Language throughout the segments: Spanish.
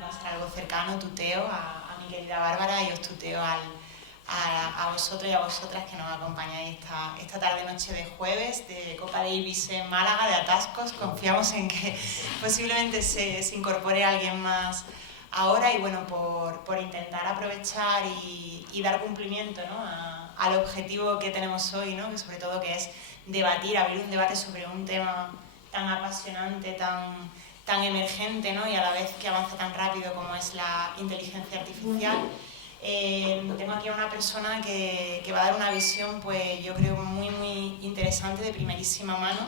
va a ser algo cercano, tuteo a mi querida Bárbara y os tuteo a vosotros y a vosotras que nos acompañáis esta tarde-noche de jueves, de Copa Davis en Málaga, de atascos. Confiamos en que posiblemente se incorpore alguien más ahora y bueno, por intentar aprovechar y dar cumplimiento, ¿no?, al objetivo que tenemos hoy, ¿no?, que sobre todo que es debatir, abrir un debate sobre un tema tan apasionante, tan emergente, ¿no?, y a la vez que avanza tan rápido como es la inteligencia artificial. Tengo aquí a una persona que va a dar una visión, pues yo creo muy interesante, de primerísima mano,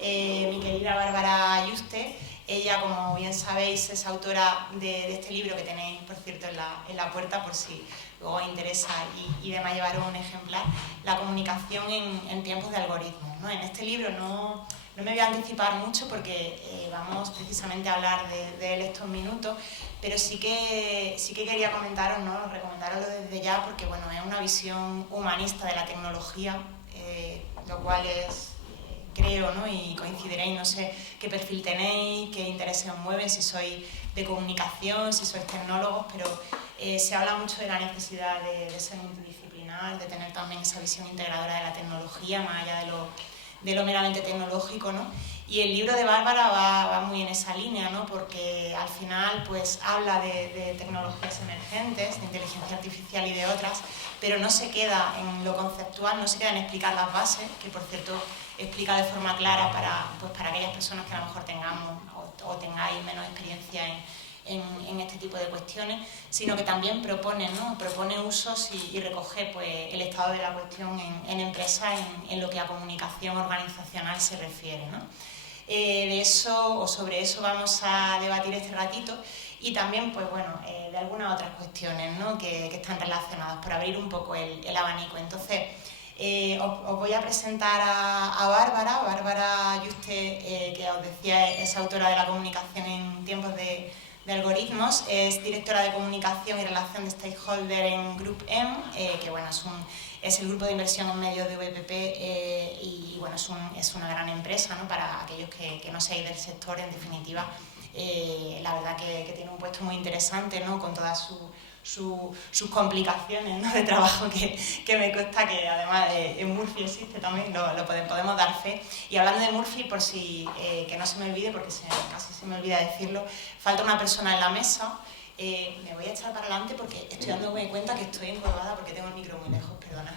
mi querida Bárbara Yuste. Ella, como bien sabéis, es autora de este libro que tenéis, por cierto, en la puerta, por si luego os interesa y demás llevaros un ejemplar, La comunicación en tiempos de algoritmos, ¿no? En este libro no me voy a anticipar mucho porque vamos precisamente a hablar de él estos minutos, pero sí que quería comentaros, ¿no?, recomendaroslo desde ya, porque bueno, es una visión humanista de la tecnología, lo cual es, creo, ¿no?, y coincidiréis, no sé qué perfil tenéis, qué intereses os mueven, si sois de comunicación, si sois tecnólogos, pero se habla mucho de la necesidad de ser multidisciplinar, de tener también esa visión integradora de la tecnología, más allá de lo meramente tecnológico, ¿no? Y el libro de Bárbara va muy en esa línea, ¿no?, porque al final pues habla de tecnologías emergentes, de inteligencia artificial y de otras, pero no se queda en lo conceptual, no se queda en explicar las bases, que por cierto explica de forma clara para aquellas personas que a lo mejor tengamos o tengáis menos experiencia en este tipo de cuestiones, sino que también propone, ¿no?, propone usos y recoge pues el estado de la cuestión en empresas en lo que a comunicación organizacional se refiere, ¿no? De eso o sobre eso vamos a debatir este ratito, y también pues bueno, de algunas otras cuestiones, ¿no?, que están relacionadas, por abrir un poco el abanico. Entonces os voy a presentar a Bárbara Yuste, que os decía es autora de La comunicación en tiempos de algoritmos, es directora de comunicación y relación de stakeholder en Group M, que bueno, es el grupo de inversión en medios de VPP, y bueno, es una gran empresa, ¿no?, para aquellos que no seáis del sector. En definitiva, la verdad que tiene un puesto muy interesante, ¿no?, con todas sus complicaciones, ¿no?, de trabajo que me consta que además en Murphy existe también, lo podemos dar fe. Y hablando de Murphy, por si que no se me olvide, porque casi se me olvida decirlo, falta una persona en la mesa. Me voy a echar para adelante porque estoy dándome cuenta que estoy encorvada porque tengo el micro muy lejos, perdona.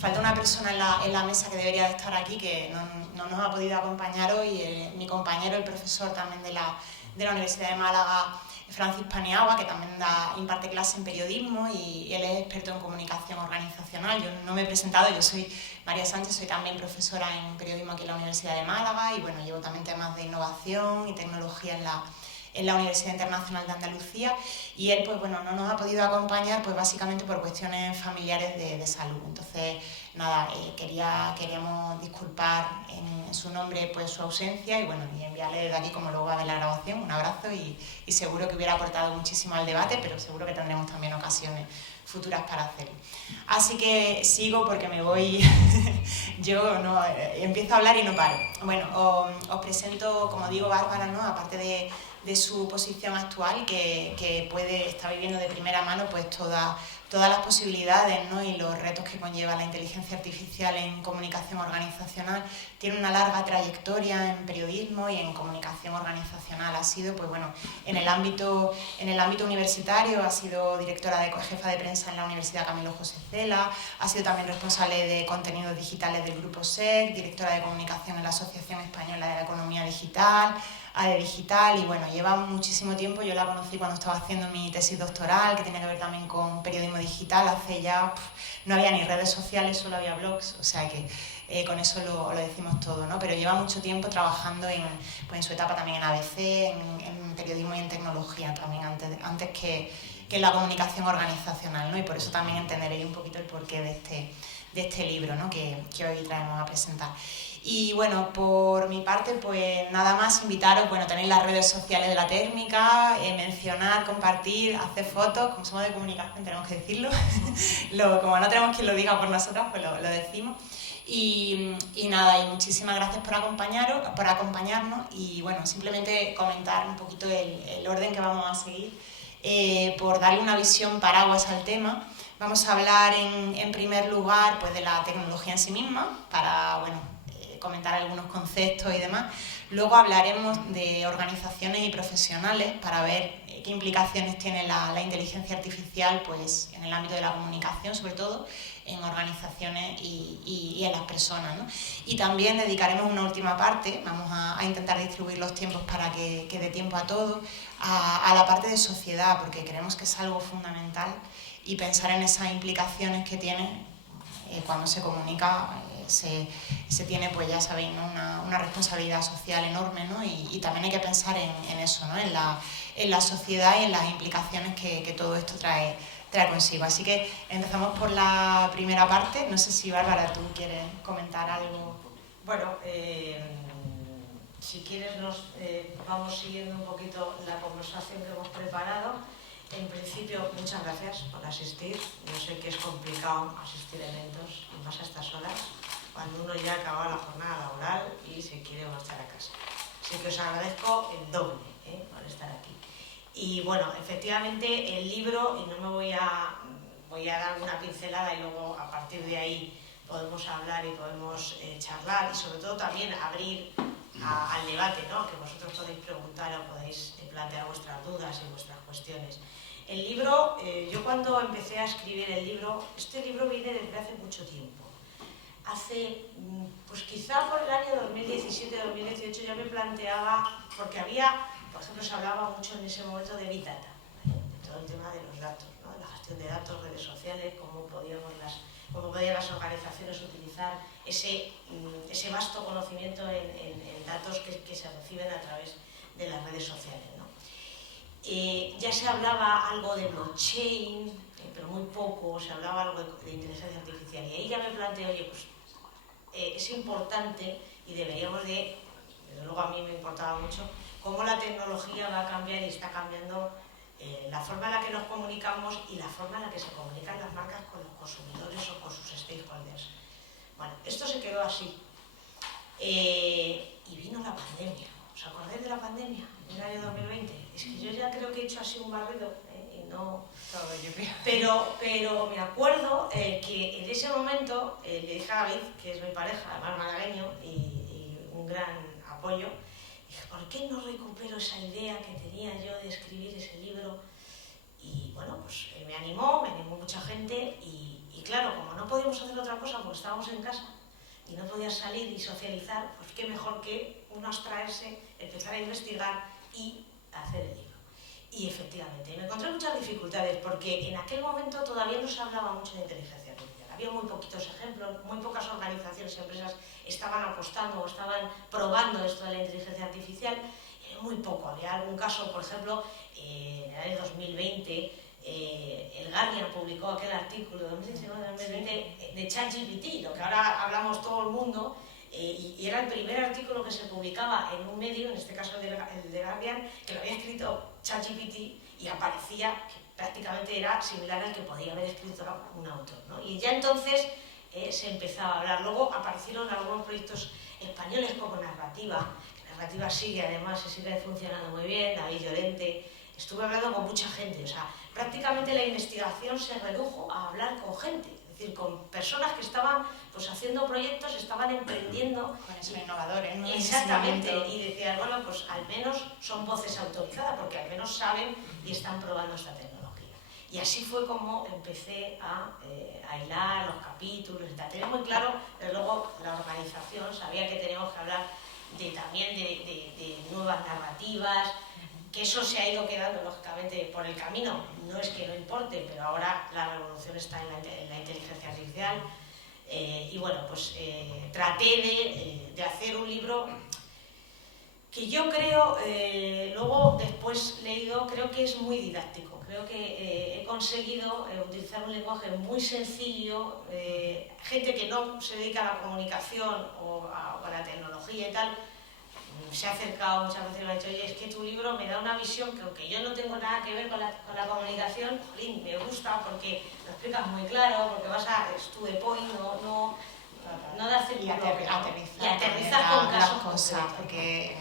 Falta una persona en la mesa que debería de estar aquí, que no nos ha podido acompañar hoy, mi compañero, el profesor también de la Universidad de Málaga, Francis Paniagua, que también imparte clase en periodismo y él es experto en comunicación organizacional. Yo no me he presentado, yo soy María Sánchez, soy también profesora en periodismo aquí en la Universidad de Málaga y bueno, llevo también temas de innovación y tecnología en la Universidad Internacional de Andalucía, y él pues bueno, no nos ha podido acompañar pues básicamente por cuestiones familiares de salud. Entonces nada, queríamos disculpar en su nombre pues su ausencia y bueno, y enviarle desde aquí, como luego va a ver la grabación, un abrazo y seguro que hubiera aportado muchísimo al debate, pero seguro que tendremos también ocasiones futuras para hacerlo. Así que sigo porque me voy, yo no empiezo a hablar y no paro. Bueno, os presento, como digo, Bárbara, ¿no?, aparte de su posición actual, que está viviendo de primera mano pues todas las posibilidades, ¿no?, y los retos que conlleva la inteligencia artificial en comunicación organizacional. Tiene una larga trayectoria en periodismo y en comunicación organizacional. Ha sido, pues bueno, en el ámbito universitario, ha sido jefa de prensa en la Universidad Camilo José Cela, ha sido también responsable de contenidos digitales del Grupo SEC, directora de comunicación en la Asociación Española de la Economía Digital, ADE Digital, y bueno, lleva muchísimo tiempo. Yo la conocí cuando estaba haciendo mi tesis doctoral, que tiene que ver también con periodismo digital. Hace ya, no había ni redes sociales, solo había blogs, o sea que con eso lo decimos todo, ¿no? Pero lleva mucho tiempo trabajando pues en su etapa también en ABC, en periodismo y en tecnología también, antes que en la comunicación organizacional, ¿no? Y por eso también entenderéis un poquito el porqué de este libro, ¿no? que hoy traemos a presentar. Y bueno, por mi parte, pues nada más invitaros, bueno, tenéis las redes sociales de la térmica, mencionar, compartir, hacer fotos, como somos de comunicación tenemos que decirlo, como no tenemos quien lo diga por nosotras, pues lo decimos. Y nada, y muchísimas gracias por acompañarnos y bueno, simplemente comentar un poquito el orden que vamos a seguir, por darle una visión paraguas al tema. Vamos a hablar en primer lugar pues, de la tecnología en sí misma, para bueno, comentar algunos conceptos y demás. Luego hablaremos de organizaciones y profesionales para ver qué implicaciones tiene la inteligencia artificial pues, en el ámbito de la comunicación, sobre todo en organizaciones y en las personas, ¿no? Y también dedicaremos una última parte, vamos a intentar distribuir los tiempos para que dé tiempo a todo, a la parte de sociedad, porque creemos que es algo fundamental y pensar en esas implicaciones que tiene cuando se comunica. Se tiene, pues ya sabéis, ¿no? una responsabilidad social enorme, ¿no? Y también hay que pensar en eso, ¿no? en la sociedad y en las implicaciones que todo esto trae consigo. Así que empezamos por la primera parte. No sé si, Bárbara, tú quieres comentar algo. Bueno, si quieres vamos siguiendo un poquito la conversación que hemos preparado. En principio, muchas gracias por asistir. Yo sé que es complicado asistir a eventos, y más a estas horas, cuando uno ya acaba la jornada laboral y se quiere marchar a casa. Así que os agradezco el doble por estar aquí. Y bueno, efectivamente el libro, y no me voy a dar una pincelada y luego a partir de ahí podemos hablar y podemos charlar y sobre todo también abrir al debate, ¿no? Que vosotros podéis preguntar o podéis plantear vuestras dudas y vuestras cuestiones. El libro, yo cuando empecé a escribir el libro, este libro viene desde hace mucho tiempo. Pues quizá por el año 2017-2018 ya me planteaba, porque por ejemplo, se hablaba mucho en ese momento de Big Data, ¿vale? De todo el tema de los datos, ¿no? De la gestión de datos, redes sociales, cómo podían las organizaciones utilizar ese vasto conocimiento en datos que se reciben a través de las redes sociales, ¿no? Ya se hablaba algo de blockchain, pero muy poco, se hablaba algo de inteligencia artificial. Y ahí ya me planteé, oye, pues es importante y deberíamos desde luego a mí me importaba mucho, cómo la tecnología va a cambiar y está cambiando la forma en la que nos comunicamos y la forma en la que se comunican las marcas con los consumidores o con sus stakeholders. Bueno, esto se quedó así. Y vino la pandemia. ¿Os acordáis de la pandemia en el año 2020? Es que yo ya creo que he hecho así un barrido y no... Pero me acuerdo que en ese momento le dije a David, que es mi pareja, además malagueño y un gran apoyo, dije, ¿por qué no recupero esa idea que tenía yo de escribir ese libro? Y bueno, pues me animó mucha gente y claro, como no podíamos hacer otra cosa porque estábamos en casa y no podías salir y socializar, pues qué mejor que uno abstraerse, empezar a investigar y hacer el libro. Y efectivamente, me encontré muchas dificultades porque en aquel momento todavía no se hablaba mucho de inteligencia artificial. Había muy poquitos ejemplos, muy pocas organizaciones y empresas estaban apostando o estaban probando esto de la inteligencia artificial. Muy poco. Había algún caso, por ejemplo, en el año 2020, el Guardian publicó aquel artículo 2019-2020 de ChatGPT, lo que ahora hablamos todo el mundo, y era el primer artículo que se publicaba en un medio, en este caso el de Guardian, que lo había escrito ChatGPT y aparecía que prácticamente era similar al que podía haber escrito un autor, ¿no? Y ya entonces se empezaba a hablar. Luego aparecieron algunos proyectos españoles como Narrativa. Narrativa sigue, además, sigue funcionando muy bien, David Llorente. Estuve hablando con mucha gente, o sea, prácticamente la investigación se redujo a hablar con gente, es decir, con personas que estaban pues haciendo proyectos, estaban emprendiendo. Con esos innovadores, ¿no? Exactamente, y decían, bueno, pues al menos son voces autorizadas, porque al menos saben y están probando esta tecnología. Y así fue como empecé a hilar los capítulos, tenía muy claro, pero luego la organización sabía que teníamos que hablar también de nuevas narrativas, que eso se ha ido quedando lógicamente por el camino, no es que no importe, pero ahora la revolución está en la inteligencia artificial. Y bueno, pues traté de hacer un libro que yo creo, luego después leído, creo que es muy didáctico. Creo que he conseguido utilizar un lenguaje muy sencillo. Gente que no se dedica a la comunicación o a la tecnología y tal, se ha acercado muchas veces y me ha dicho, oye, es que tu libro me da una visión que aunque yo no tengo nada que ver con la comunicación, jolín, me gusta porque lo explicas muy claro, porque vas a to the point, no dar circunloquio, y aterrizar con casos cosas, concretos. Porque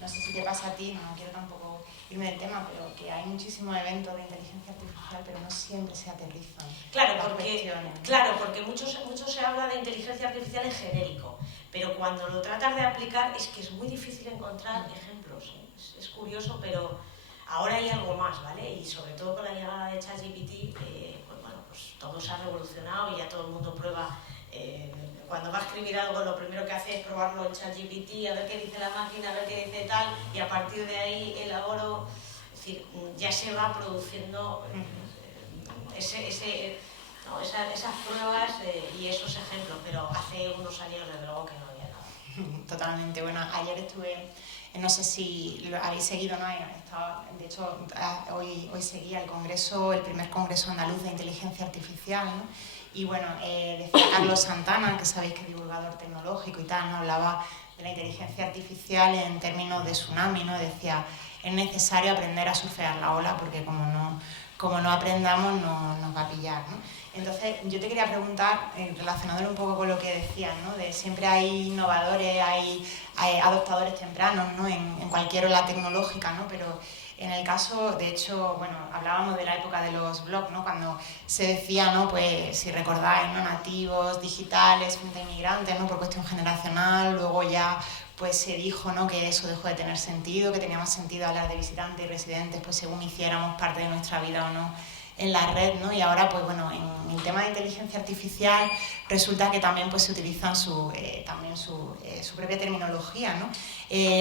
no sé si te pasa a ti, no quiero tampoco irme del tema, pero que hay muchísimos eventos de inteligencia artificial, pero no siempre se aterrizan. Claro, porque mucho se habla de inteligencia artificial en genérico, pero cuando lo tratas de aplicar es que es muy difícil encontrar ejemplos. Es curioso, pero ahora hay algo más, ¿vale? Y sobre todo con la llegada de ChatGPT, pues todo se ha revolucionado y ya todo el mundo prueba. Cuando va a escribir algo, lo primero que hace es probarlo en ChatGPT, a ver qué dice la máquina, a ver qué dice tal, y a partir de ahí elaboro. Es decir, ya se va produciendo esas pruebas y esos ejemplos, pero hace unos años desde luego que no había nada. Totalmente. Bueno, ayer estuve, no sé si lo habéis seguido, ¿no? De hecho, hoy seguía el primer congreso andaluz de inteligencia artificial, ¿no? Y bueno, decía Carlos Santana, que sabéis que es divulgador tecnológico y tal, ¿no? Hablaba de la inteligencia artificial en términos de tsunami, ¿no? Decía, es necesario aprender a surfear la ola porque como no aprendamos nos va a pillar, ¿no? Entonces, yo te quería preguntar, relacionándolo un poco con lo que decías, ¿no? De siempre hay innovadores, hay adoptadores tempranos, ¿no? En cualquier ola tecnológica, ¿no? Pero en el caso, de hecho, bueno, hablábamos de la época de los blogs, ¿no? Cuando se decía, ¿no? Pues, si recordáis, ¿no? Nativos, digitales, frente a inmigrantes, ¿no? Por cuestión generacional, luego ya pues se dijo, ¿no? Que eso dejó de tener sentido, que tenía más sentido hablar de visitantes y residentes, pues según hiciéramos parte de nuestra vida o no en la red, ¿no? Y ahora, pues bueno, en el tema de inteligencia artificial resulta que también pues se utilizan su propia terminología, ¿no?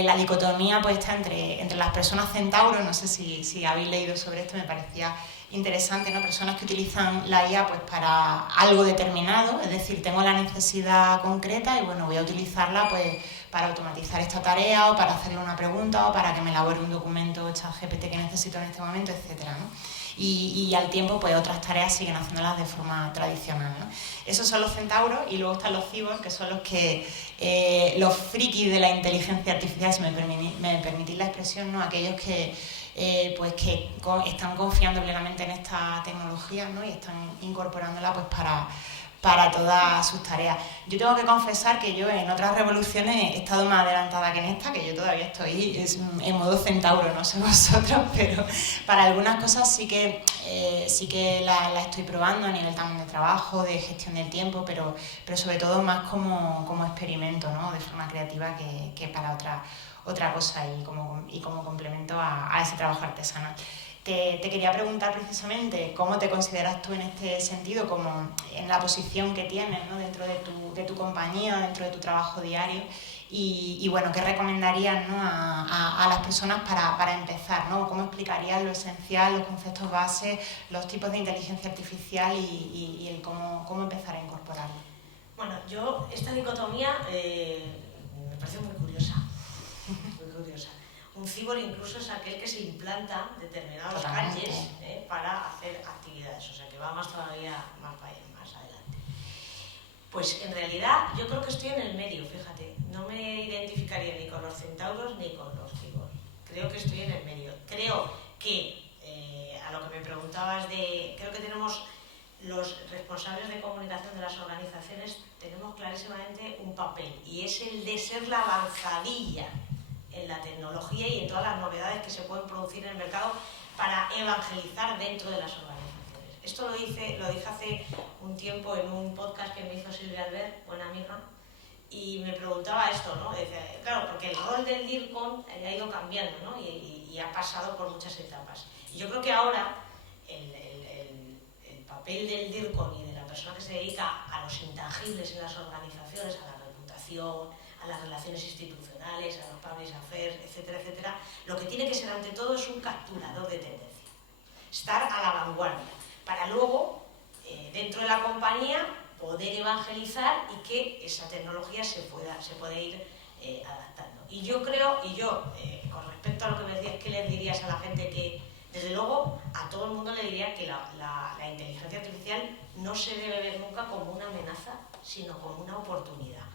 La dicotomía pues está entre las personas centauros, no sé si habéis leído sobre esto, me parecía interesante, ¿no? Personas que utilizan la IA pues para algo determinado, es decir, tengo la necesidad concreta y bueno, voy a utilizarla pues para automatizar esta tarea o para hacerle una pregunta o para que me elabore un documento ChatGPT que necesito en este momento, etcétera, ¿no? Y al tiempo pues otras tareas siguen haciéndolas de forma tradicional, ¿no? Esos son los centauros y luego están los cyborgs, que son los frikis de la inteligencia artificial, si me permitís la expresión, ¿no? Aquellos que están confiando plenamente en esta tecnología, ¿no? Y están incorporándola pues para todas sus tareas. Yo tengo que confesar que yo en otras revoluciones he estado más adelantada que en esta, que yo todavía estoy en modo centauro, no sé vosotros, pero para algunas cosas sí que la estoy probando a nivel también de trabajo, de gestión del tiempo, pero sobre todo más como experimento, ¿no? De forma creativa que para otra cosa y como complemento a ese trabajo artesanal. Te quería preguntar precisamente cómo te consideras tú en este sentido, como en la posición que tienes, ¿no? Dentro de tu compañía, dentro de tu trabajo diario y bueno, ¿qué recomendarías, ¿no? a las personas para empezar, ¿no? ¿Cómo explicarías lo esencial, los conceptos base, los tipos de inteligencia artificial y el cómo empezar a incorporarlo? Bueno, yo esta dicotomía me parece muy curiosa, muy curiosa. Un cyborg incluso es aquel que se implanta determinados gadgets para hacer actividades, o sea que va todavía más adelante. Pues en realidad yo creo que estoy en el medio, fíjate, no me identificaría ni con los centauros ni con los cyborgs, creo que estoy en el medio. Creo que, a lo que me preguntabas creo que tenemos los responsables de comunicación de las organizaciones, tenemos clarísimamente un papel y es el de ser la avanzadilla en la tecnología y en todas las novedades que se pueden producir en el mercado para evangelizar dentro de las organizaciones. Esto lo dije hace un tiempo en un podcast que me hizo Silvia Albert, buena amiga, y me preguntaba esto, ¿no? Dice, claro, porque el rol del DIRCOM ha ido cambiando, ¿no? Y ha pasado por muchas etapas. Y yo creo que ahora el papel del DIRCOM y de la persona que se dedica a los intangibles en las organizaciones, a la reputación, a las relaciones institucionales, a los public affairs, etcétera, etcétera, lo que tiene que ser ante todo es un capturador de tendencia. Estar a la vanguardia, para luego, dentro de la compañía, poder evangelizar y que esa tecnología se pueda ir adaptando. Y yo creo, con respecto a lo que me decías, ¿qué les dirías a la gente? Que desde luego a todo el mundo le diría que la inteligencia artificial no se debe ver nunca como una amenaza, sino como una oportunidad.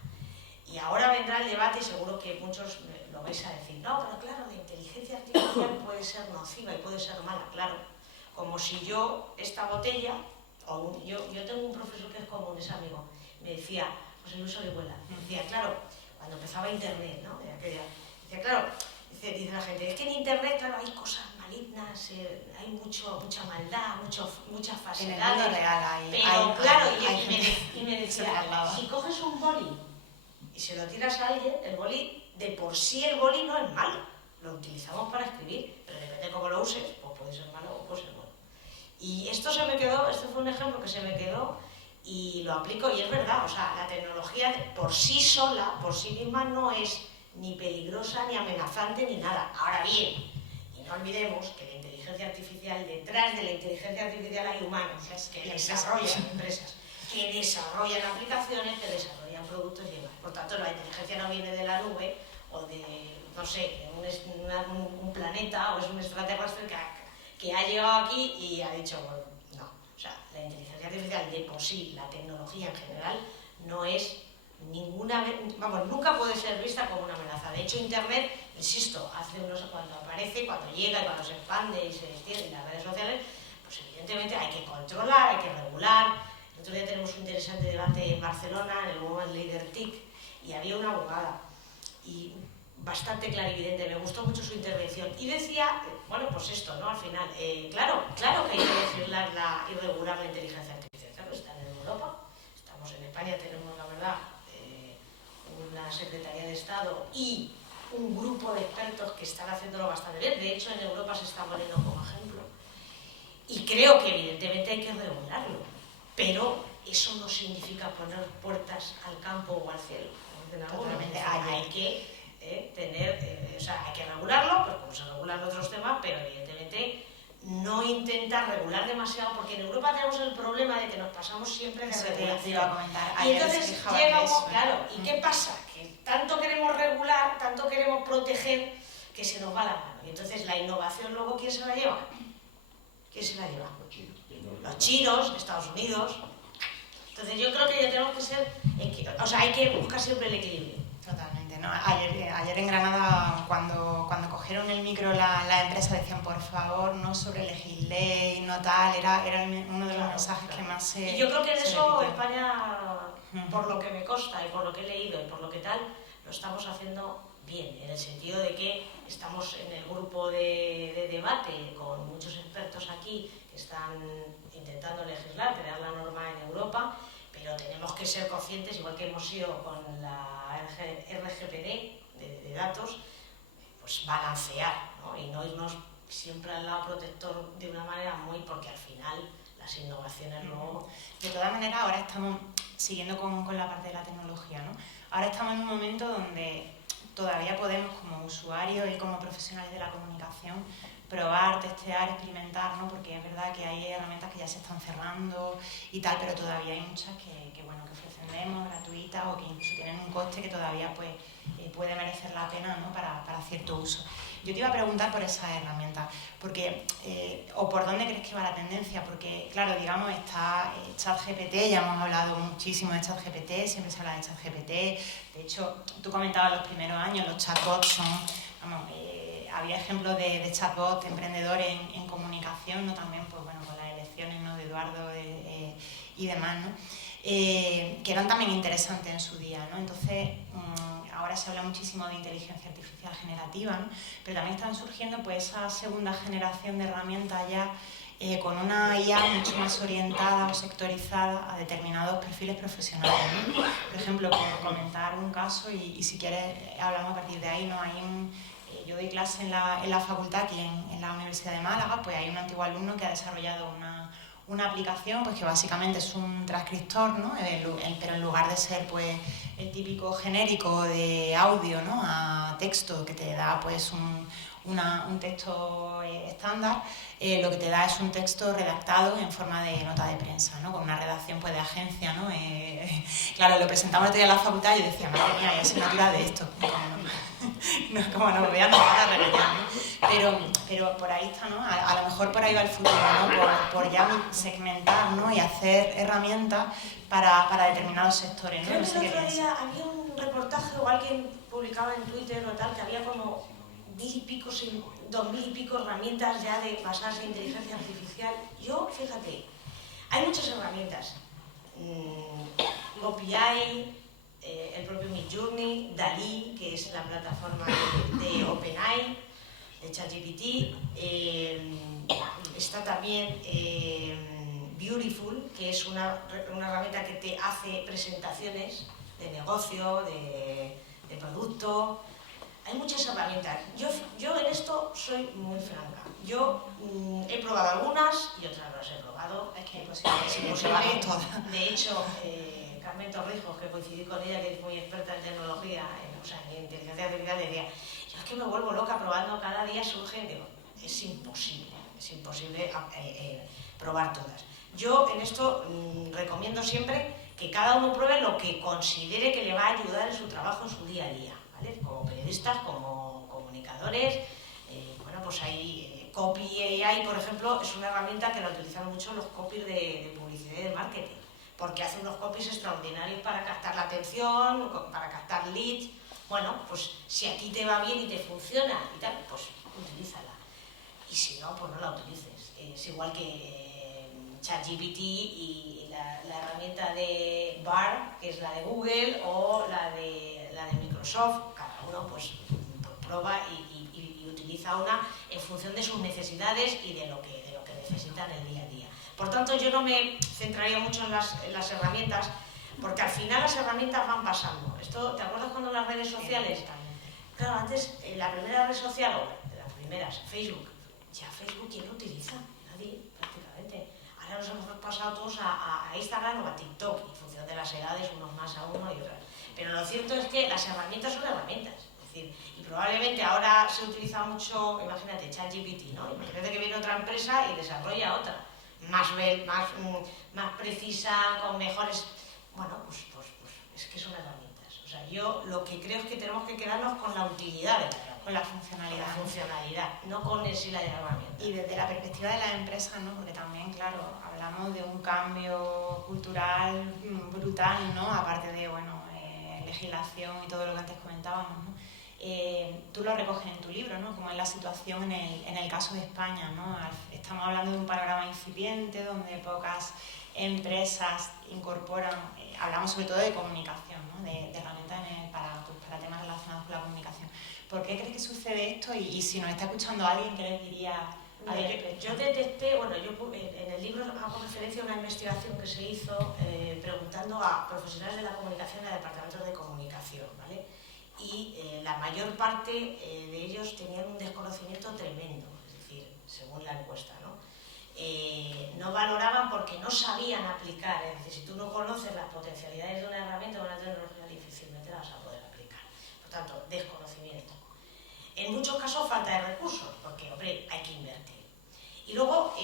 Y ahora vendrá el debate y seguro que muchos lo vais a decir, no, pero claro, la inteligencia artificial puede ser nociva y puede ser mala, claro. Como si yo, esta botella, yo tengo un profesor que es común, es amigo, me decía, José Luis Orihuela, me decía, claro, cuando empezaba Internet, ¿no? Decía, claro, dice la gente, es que en Internet, claro, hay cosas malignas, hay mucha maldad, muchas falsedades. En el mundo real hay. Pero claro, y me decía, si coges un boli y se lo tiras a alguien, el boli, de por sí el boli no es malo, lo utilizamos para escribir, pero depende de cómo lo uses, pues puede ser malo o puede ser bueno. Y esto fue un ejemplo que se me quedó y lo aplico y es verdad, o sea, la tecnología por sí sola, por sí misma, no es ni peligrosa, ni amenazante, ni nada. Ahora bien, y no olvidemos que la inteligencia artificial, detrás de la inteligencia artificial hay humanos que desarrollan empresas, que desarrollan aplicaciones, que desarrollan productos y demás. Por tanto, la inteligencia no viene de la nube o de, no sé, un planeta o es un extraterrestre que ha llegado aquí y ha dicho, bueno, no. O sea, la inteligencia artificial de por sí, la tecnología en general, no es nunca puede ser vista como una amenaza. De hecho, Internet, insisto, cuando aparece, cuando llega y cuando se expande y se extiende en las redes sociales, pues evidentemente hay que controlar, hay que regular. El otro día tenemos un interesante debate en Barcelona, en el Women Leader TIC, y había una abogada, y bastante clarividente, me gustó mucho su intervención, y decía, bueno, pues esto, ¿no? Al final, claro que hay que legislar y regular la inteligencia artificial. Claro, está en Europa, estamos en España, tenemos, la verdad, una Secretaría de Estado y un grupo de expertos que están haciéndolo bastante bien. De hecho, en Europa se está poniendo como ejemplo. Y creo que evidentemente hay que regularlo, pero eso no significa poner puertas al campo o al cielo. Totalmente. Hay que hay que regularlo, pues como se regulan otros temas, pero evidentemente no intentar regular demasiado, porque en Europa tenemos el problema de que nos pasamos siempre de regulación. Y entonces llegamos, claro, ¿y qué pasa? Que tanto queremos regular, tanto queremos proteger, que se nos va la mano. Y entonces la innovación luego, ¿quién se la lleva? ¿Quién se la lleva? Los chinos, Estados Unidos. Entonces yo creo que ya tenemos que ser, hay que buscar siempre el equilibrio. Totalmente, ¿no? Ayer en Granada, cuando cogieron el micro la empresa, decían, por favor, no sobrelegisléis, no tal, era uno de los mensajes que más se... Y yo creo que en eso España, por lo que me consta y por lo que he leído y por lo que tal, lo estamos haciendo bien, en el sentido de que estamos en el grupo de debate con muchos expertos aquí que están intentando legislar, crear la norma en Europa, pero tenemos que ser conscientes, igual que hemos sido con la RGPD de datos, pues balancear, ¿no? Y no irnos siempre al lado protector de una manera porque al final las innovaciones luego... De todas maneras, ahora estamos siguiendo con la parte de la tecnología, ¿no? Ahora estamos en un momento donde todavía podemos, como usuarios y como profesionales de la comunicación, probar, testear, experimentar, ¿no? Porque es verdad que hay herramientas que ya se están cerrando y tal, pero todavía hay muchas que ofrecen demos gratuitas o que incluso tienen un coste que todavía pues, puede merecer la pena, ¿no? para cierto uso. Yo te iba a preguntar por esas herramientas, porque, o por dónde crees que va la tendencia, porque claro, digamos, está ChatGPT, ya hemos hablado muchísimo de ChatGPT, siempre se habla de ChatGPT, de hecho, tú comentabas los primeros años, los chatbots son, había ejemplos de chatbots emprendedores en comunicación, ¿no? También pues, bueno, con las elecciones, ¿no? de Eduardo y demás, ¿no? Que eran también interesantes en su día, ¿no? Entonces, ahora se habla muchísimo de inteligencia artificial generativa, ¿no? Pero también están surgiendo pues esa segunda generación de herramientas ya con una IA mucho más orientada o sectorizada a determinados perfiles profesionales, ¿no? Por ejemplo, por comentar un caso y si quieres hablamos a partir de ahí, ¿no? Yo doy clase en la facultad aquí en la Universidad de Málaga, pues hay un antiguo alumno que ha desarrollado una aplicación pues que básicamente es un transcriptor, ¿no? Pero en lugar de ser pues el típico genérico de audio, ¿no? A texto que te da pues un texto estándar, lo que te da es un texto redactado en forma de nota de prensa, ¿no? Con una redacción pues, de agencia, ¿no? Claro, lo presentamos el otro día en la facultad y yo decía, madre mía, hay asignatura de esto. Como no me vean, nos van a regañar, ¿no? Pero por ahí está, ¿no? A lo mejor por ahí va el futuro, ¿no? Por ya segmentar, ¿no? Y hacer herramientas para determinados sectores, ¿no? Creo No que sé el qué otro piensas. día había un reportaje o alguien publicaba en Twitter o tal que había como 1000 y pico, 2000 y pico herramientas ya basadas en inteligencia artificial. Yo, fíjate, hay muchas herramientas. OpenAI, el propio Midjourney, DALL-E, que es la plataforma de OpenAI, de ChatGPT. Está también Beautiful, que es una herramienta que te hace presentaciones de negocio, de producto. Hay muchas herramientas. Yo en esto soy muy franca. Yo he probado algunas y otras no las he probado. Es que es imposible todas. De hecho, Carmen Torrijos, que coincidí con ella, que es muy experta en tecnología, en inteligencia artificial, decía, yo es que me vuelvo loca probando, cada día surgen, digo, es imposible probar todas. Yo en esto recomiendo siempre que cada uno pruebe lo que considere que le va a ayudar en su trabajo, en su día a día, ¿vale? Como periodistas, como comunicadores, bueno, pues hay Copy AI, por ejemplo, es una herramienta que la utilizan mucho los copies de publicidad y de marketing, porque hace unos copies extraordinarios para captar la atención, para captar leads. Bueno, pues si a ti te va bien y te funciona y tal, pues utilízala. Y si no, pues no la utilices. Es igual que ChatGPT y la herramienta de Bard, que es la de Google, o la de Microsoft. Cada uno pues prueba y utiliza una en función de sus necesidades y de lo que necesitan el día a día. Por tanto, yo no me centraría mucho en las herramientas, porque al final las herramientas van pasando. ¿Te acuerdas cuando las redes sociales? Claro, antes la primera red social, o de las primeras, Facebook, ya Facebook, ¿quién lo utiliza? Nadie, prácticamente. Ahora nos hemos pasado todos a Instagram o a TikTok, y en función de las edades, unos más a uno y otros. Pero lo cierto es que las herramientas son herramientas. Es decir, y probablemente ahora se utiliza mucho, imagínate, ChatGPT, ¿no? Imagínate que viene otra empresa y desarrolla otra, más precisa, con mejores... Bueno, pues es que son herramientas. O sea, yo lo que creo es que tenemos que quedarnos con la utilidad de la herramienta. Con la funcionalidad. La funcionalidad, no con el sí la herramienta. Y desde la perspectiva de las empresas, ¿no? Porque también, claro, hablamos de un cambio cultural brutal, ¿no? Aparte de, bueno, legislación y todo lo que antes comentábamos, ¿no? Tú lo recoges en tu libro, ¿no? Como es la situación en el caso de España, ¿no? Estamos hablando de un panorama incipiente donde pocas empresas incorporan, hablamos sobre todo de comunicación, ¿no? De herramientas para temas relacionados con la comunicación. ¿Por qué crees que sucede esto? Y si nos está escuchando alguien, ¿qué les diría? Yo detecté, bueno, yo en el libro hago referencia a una investigación que se hizo preguntando a profesionales de la comunicación y a departamentos de comunicación, ¿vale? Y la mayor parte de ellos tenían un desconocimiento tremendo, es decir, según la encuesta, ¿no? No valoraban porque no sabían aplicar, es decir, si tú no conoces las potencialidades de una herramienta o una tecnología, difícilmente la vas a poder aplicar. Por tanto, desconocimiento. En muchos casos falta de recursos, porque, hombre, hay que invertir. Y luego,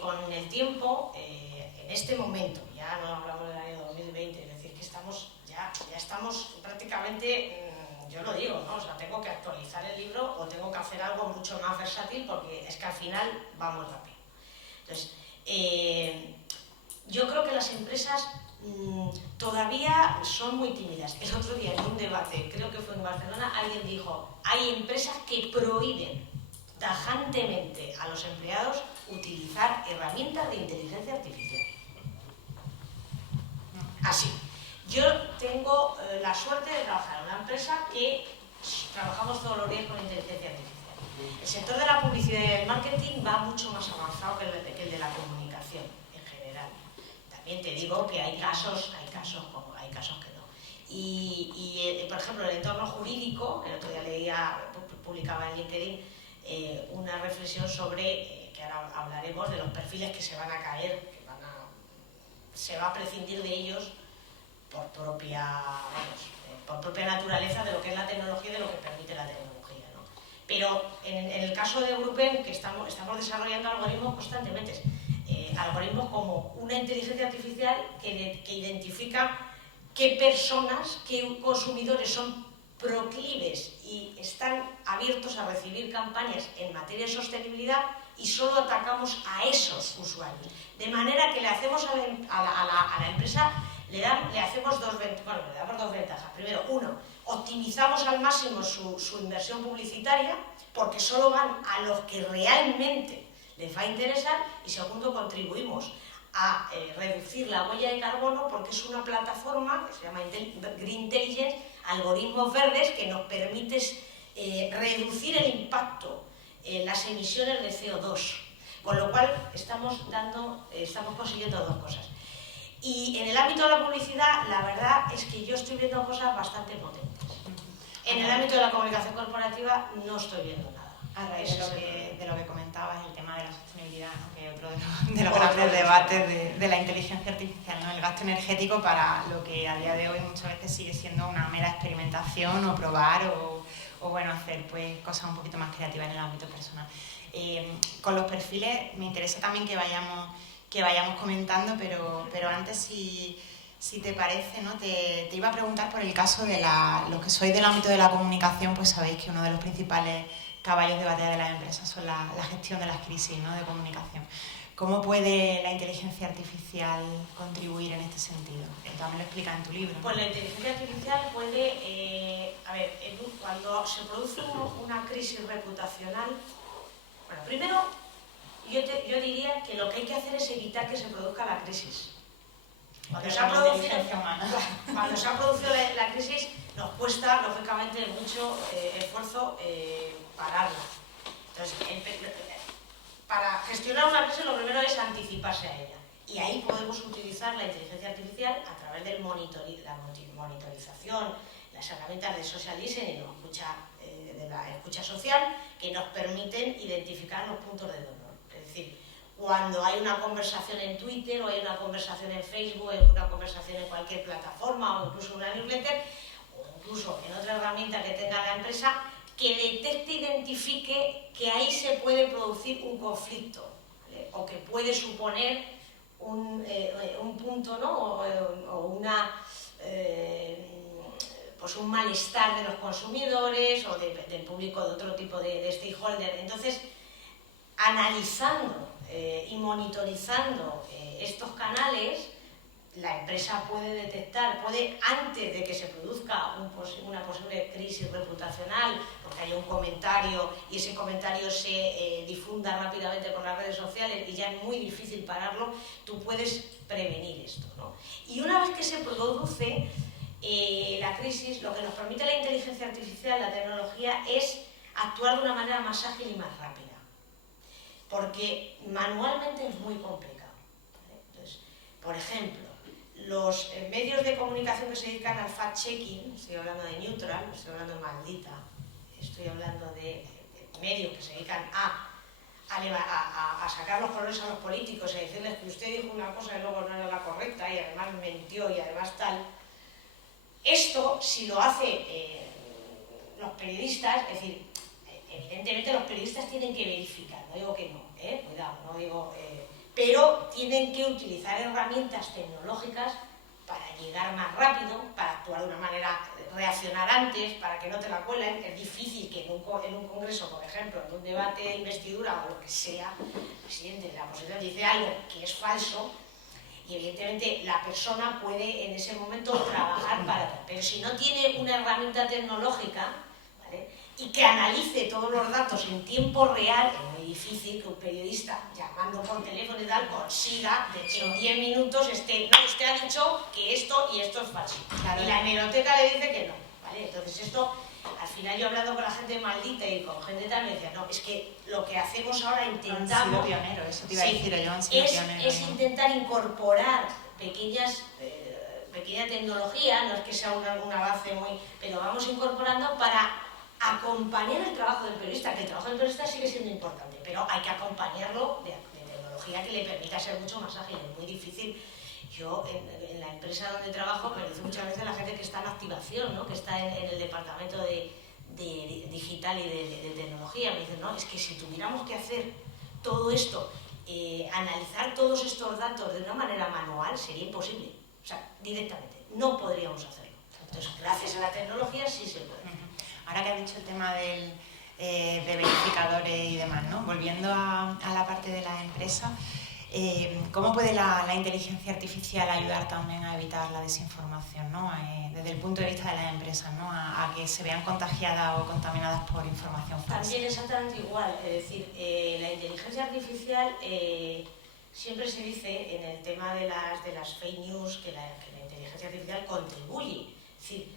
con el tiempo, en este momento, ya no hablamos del año 2020, es decir, que ya estamos prácticamente, yo lo digo, ¿no? O sea, tengo que actualizar el libro o tengo que hacer algo mucho más versátil porque es que al final va muy rápido. Entonces, yo creo que las empresas todavía son muy tímidas. El otro día en un debate, creo que fue en Barcelona, alguien dijo, hay empresas que prohíben tajantemente a los empleados utilizar herramientas de inteligencia artificial. Así. Yo tengo la suerte de trabajar en una empresa que trabajamos todos los días con inteligencia artificial. El sector de la publicidad y el marketing va mucho más avanzado que el de la comunicación en general. También te digo que hay casos que no. Y por ejemplo, en el entorno jurídico, el otro día publicaba en LinkedIn una reflexión sobre, que ahora hablaremos, de los perfiles que se van a caer, se va a prescindir de ellos por propia naturaleza de lo que es la tecnología y de lo que permite la tecnología, ¿no? Pero en el caso de Grupen, que estamos desarrollando algoritmos constantemente, algoritmos como una inteligencia artificial que identifica qué personas, qué consumidores son proclives y están abiertos a recibir campañas en materia de sostenibilidad y solo atacamos a esos usuarios. De manera que le hacemos a la empresa, le damos dos ventajas. Primero, uno, optimizamos al máximo su inversión publicitaria porque solo van a los que realmente les va a interesar, y segundo, contribuimos a reducir la huella de carbono porque es una plataforma que se llama Green Intelligence, algoritmos verdes, que nos permite reducir el impacto en las emisiones de CO2, con lo cual estamos consiguiendo dos cosas. Y en el ámbito de la publicidad, la verdad es que yo estoy viendo cosas bastante potentes. En el ámbito de la comunicación corporativa no estoy viendo nada. A raíz de lo que comentabas, el tema de la sostenibilidad, ¿no? Que es otro de los grandes debates de la inteligencia artificial, ¿no? El gasto energético para lo que a día de hoy muchas veces sigue siendo una mera experimentación o probar o bueno, hacer pues cosas un poquito más creativas en el ámbito personal. Con los perfiles me interesa también que vayamos comentando, pero antes si te parece, ¿no? Te iba a preguntar por el caso de los que sois del ámbito de la comunicación, pues sabéis que uno de los principales caballos de batalla de las empresas son la gestión de las crisis, ¿no? De comunicación. ¿Cómo puede la inteligencia artificial contribuir en este sentido? También lo explicas en tu libro, ¿no? Pues la inteligencia artificial puede, cuando se produce una crisis reputacional, bueno, primero yo diría que lo que hay que hacer es evitar que se produzca la crisis. Cuando se ha producido la crisis, nos cuesta, lógicamente, mucho esfuerzo pararla. Entonces, para gestionar una crisis, lo primero es anticiparse a ella. Y ahí podemos utilizar la inteligencia artificial a través de la monitorización, las herramientas de social listening de la escucha social, que nos permiten identificar los puntos de dolor. Es decir, cuando hay una conversación en Twitter, o hay una conversación en Facebook, o una conversación en cualquier plataforma, o incluso una newsletter, o incluso en otra herramienta que tenga la empresa, que detecte e identifique que ahí se puede producir un conflicto, ¿vale? O que puede suponer un punto, ¿no? o pues un malestar de los consumidores o del público, de otro tipo de stakeholder. Entonces, analizando y monitorizando estos canales, la empresa puede detectar, antes de que se produzca una posible crisis reputacional, porque haya un comentario y ese comentario se difunda rápidamente con las redes sociales y ya es muy difícil pararlo, tú puedes prevenir esto, ¿no? Y una vez que se produce la crisis, lo que nos permite la inteligencia artificial, la tecnología, es actuar de una manera más ágil y más rápida, porque manualmente es muy complicado, ¿vale? Entonces, por ejemplo, los medios de comunicación que se dedican al fact-checking, estoy hablando de Neutral, estoy hablando de Maldita, estoy hablando de medios que se dedican a sacar los colores a los políticos y a decirles que usted dijo una cosa y luego no era la correcta y además mintió y además tal. Esto, si lo hacen los periodistas, es decir, evidentemente los periodistas tienen que verificar, no digo que no, cuidado, no digo... pero tienen que utilizar herramientas tecnológicas para llegar más rápido, para actuar de una manera, reaccionar antes, para que no te la cuelen. Es difícil que en un congreso, por ejemplo, en un debate de investidura o lo que sea, el presidente de la oposición dice algo que es falso y evidentemente la persona puede en ese momento trabajar para tal. Pero si no tiene una herramienta tecnológica, ¿vale?, y que analice todos los datos en tiempo real, es muy difícil que un periodista, llamando por teléfono y tal, consiga que en 10 minutos usted ha dicho que esto y esto es falso. Claro. Y la hemeroteca le dice que no, ¿vale? Entonces esto, al final yo he hablado con la gente Maldita y con gente tal, me decía, no, es que lo que hacemos ahora intentamos... Han sido pioneros, eso te iba a decir yo, han sido pioneros. Es intentar incorporar pequeña tecnología, no es que sea una base muy... pero vamos incorporando para acompañar el trabajo del periodista, que el trabajo del periodista sigue siendo importante, pero hay que acompañarlo de tecnología que le permita ser mucho más ágil. Es muy difícil. Yo, en la empresa donde trabajo, me dice muchas veces la gente que está en activación, ¿no?, que está en el departamento de digital y de tecnología. Me dicen, no, es que si tuviéramos que hacer todo esto, analizar todos estos datos de una manera manual, sería imposible. O sea, directamente, no podríamos hacerlo. Entonces, gracias a la tecnología sí se puede. Ahora que has dicho el tema de verificadores y demás, ¿no? Volviendo a la parte de las empresas, ¿cómo puede la inteligencia artificial ayudar también a evitar la desinformación, ¿no? Desde el punto de vista de las empresas, ¿no? A que se vean contagiadas o contaminadas por información falsa. También exactamente igual, es decir, la inteligencia artificial siempre se dice en el tema de las fake news que la inteligencia artificial contribuye. Es decir,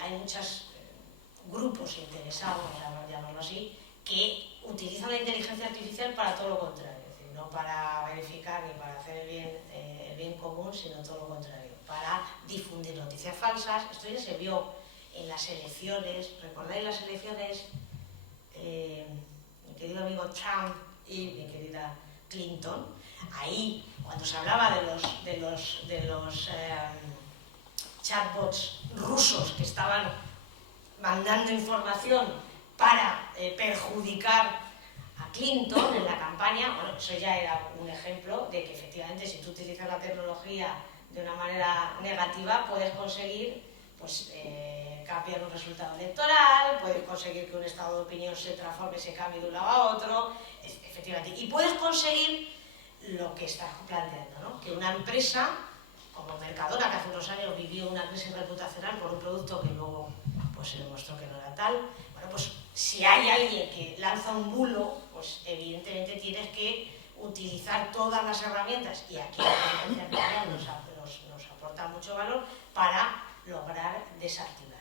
hay muchos grupos interesados, llamarlo así, que utilizan la inteligencia artificial para todo lo contrario. Es decir, no para verificar ni para hacer el bien común, sino todo lo contrario, para difundir noticias falsas. Esto ya se vio en las elecciones. ¿Recordáis las elecciones? Mi querido amigo Trump y mi querida Clinton, ahí cuando se hablaba de los chatbots rusos que estaban mandando información para perjudicar a Clinton en la campaña, bueno, eso ya era un ejemplo de que efectivamente si tú utilizas la tecnología de una manera negativa puedes conseguir pues cambiar un resultado electoral, puedes conseguir que un estado de opinión se transforme, se cambie de un lado a otro, efectivamente, y puedes conseguir lo que estás planteando, ¿no? Que una empresa como Mercadona, que hace unos años vivió una crisis reputacional por un producto que luego pues, se demostró que no era tal, bueno, pues si hay alguien que lanza un bulo, pues evidentemente tienes que utilizar todas las herramientas, y aquí la inteligencia artificial nos aporta mucho valor para lograr desactivar.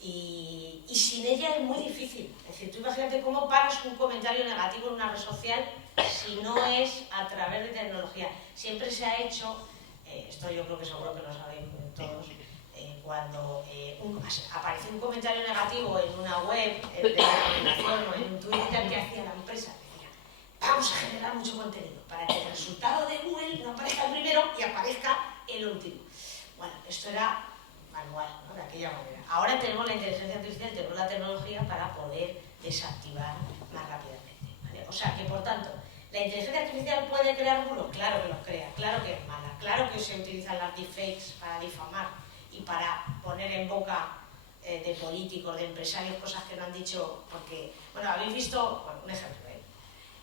Y sin ella es muy difícil. Es decir, tú imagínate cómo paras un comentario negativo en una red social si no es a través de tecnología. Siempre se ha hecho, esto yo creo que seguro que lo sabéis todos, cuando aparece un comentario negativo en una web de la comunicación o en un Twitter, que hacía la empresa, decía, vamos a generar mucho contenido para que el resultado de Google no aparezca el primero y aparezca el último. Bueno, esto era manual, ¿no? De aquella manera. Ahora tenemos la inteligencia artificial, tenemos la tecnología para poder desactivar más rápidamente, ¿vale? O sea que, por tanto, ¿la inteligencia artificial puede crear bulos? Claro que los crea, claro que es mala, claro que se utilizan las deepfakes para difamar y para poner en boca de políticos, de empresarios, cosas que no han dicho, porque, bueno, habéis visto, bueno, un ejemplo,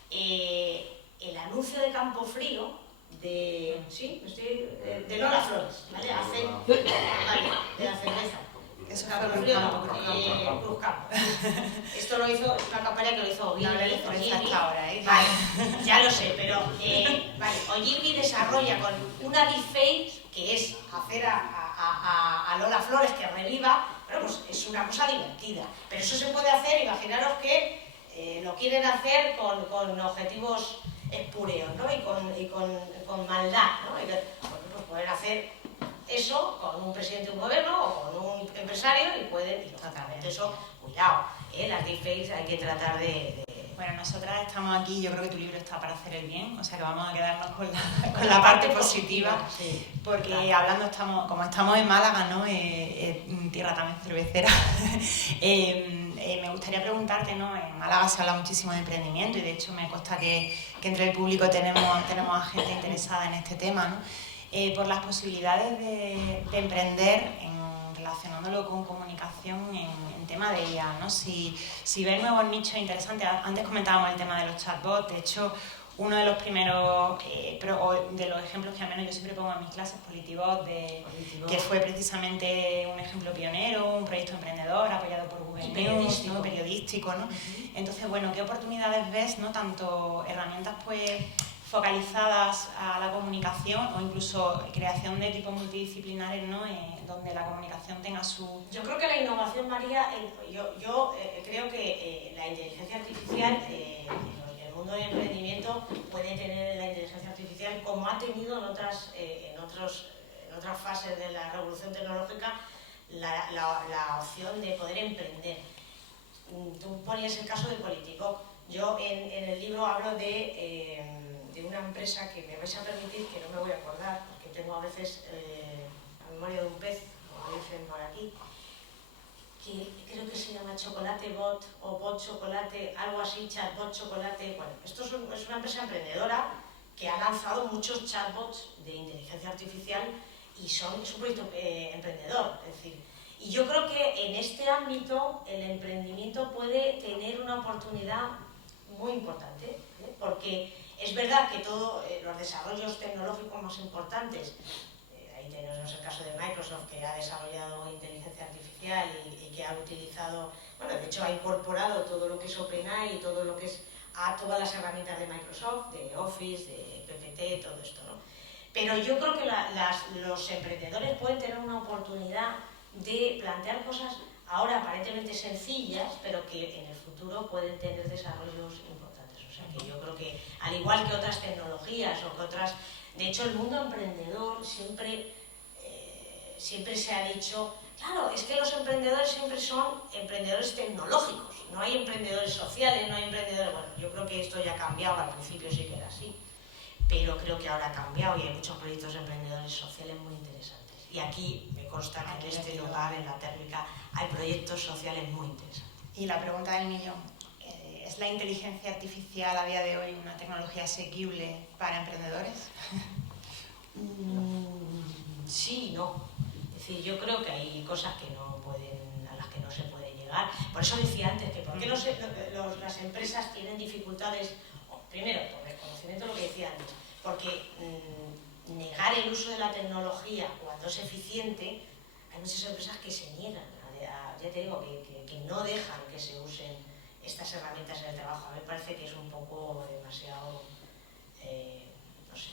el anuncio de Campofrío, de Lola Flores, ¿vale? De la cerveza. Eso Campofrío, Cruzcampo. Esto lo hizo, una campaña que lo hizo Ogilvy. No hablé de cerveza hasta ahora, ¿eh? Vale, ya lo sé, pero Ogilvy desarrolla con una deepfake que es hacer a Lola Flores que reviva. Bueno, pues es una cosa divertida, pero eso se puede hacer, imaginaros que lo quieren hacer con objetivos espúreos, ¿no? y con maldad, ¿no? Y pues pueden hacer eso con un presidente de un gobierno o con un empresario y pueden, y lógicamente eso, cuidado, las deepfakes hay que tratar de... Bueno, nosotras estamos aquí, yo creo que tu libro está para hacer el bien, o sea que vamos a quedarnos con la parte positiva, sí, porque claro. Hablando, como estamos en Málaga, ¿no? Tierra también cervecera, me gustaría preguntarte, ¿no? En Málaga se habla muchísimo de emprendimiento y de hecho me consta que entre el público tenemos a gente interesada en este tema, ¿no? Por las posibilidades de emprender relacionándolo con comunicación en tema de IA, ¿no? Si ves nuevos nichos interesantes, antes comentábamos el tema de los chatbots, de hecho, uno de los primeros, de los ejemplos que al menos yo siempre pongo en mis clases, Politibot, que fue precisamente un ejemplo pionero, un proyecto emprendedor apoyado por Google News, ¿no? Periodístico, ¿no? Entonces, bueno, ¿qué oportunidades ves, ¿no? Tanto herramientas, pues, focalizadas a la comunicación o incluso creación de equipos multidisciplinares, ¿no? Donde la comunicación tenga su... Yo creo que la innovación, María, yo creo que la inteligencia artificial, el mundo del emprendimiento puede tener la inteligencia artificial como ha tenido en otras fases de la revolución tecnológica la opción de poder emprender. Tú ponías el caso de Politico. Yo en el libro hablo de una empresa que me vais a permitir que no me voy a acordar, porque tengo a veces la memoria de un pez, como dicen por aquí, que creo que se llama Chocolate Bot o Bot Chocolate, algo así, Chatbot Chocolate. Bueno, esto es una empresa emprendedora que ha lanzado muchos chatbots de inteligencia artificial y es un proyecto emprendedor. Es decir, y yo creo que en este ámbito el emprendimiento puede tener una oportunidad muy importante, ¿eh? Porque es verdad que todos los desarrollos tecnológicos más importantes, ahí tenemos el caso de Microsoft, que ha desarrollado inteligencia artificial y que ha utilizado, bueno, de hecho ha incorporado todo lo que es OpenAI y todo lo que es a todas las herramientas de Microsoft, de Office, de PPT, todo esto, ¿no? Pero yo creo que los emprendedores pueden tener una oportunidad de plantear cosas ahora aparentemente sencillas, pero que en el futuro pueden tener desarrollos importantes. O sea que yo creo que, al igual que otras tecnologías o que otras... De hecho, el mundo emprendedor siempre se ha dicho, claro, es que los emprendedores siempre son emprendedores tecnológicos, no hay emprendedores sociales, no hay emprendedores... Bueno, yo creo que esto ya ha cambiado, al principio sí que era así, pero creo que ahora ha cambiado y hay muchos proyectos de emprendedores sociales muy interesantes. Y aquí me consta que en este lugar, en la térmica, hay proyectos sociales muy interesantes. Y la pregunta del millón, ¿es la inteligencia artificial a día de hoy una tecnología asequible para emprendedores? Sí y no. Es decir, yo creo que hay cosas que a las que no se puede llegar. Por eso decía antes que por qué las empresas tienen dificultades, primero, por desconocimiento de lo que decía antes, porque negar el uso de la tecnología cuando es eficiente, hay muchas empresas que se niegan, ya te digo, que no dejan que se usen estas herramientas en el trabajo. A mí me parece que es un poco demasiado, no sé,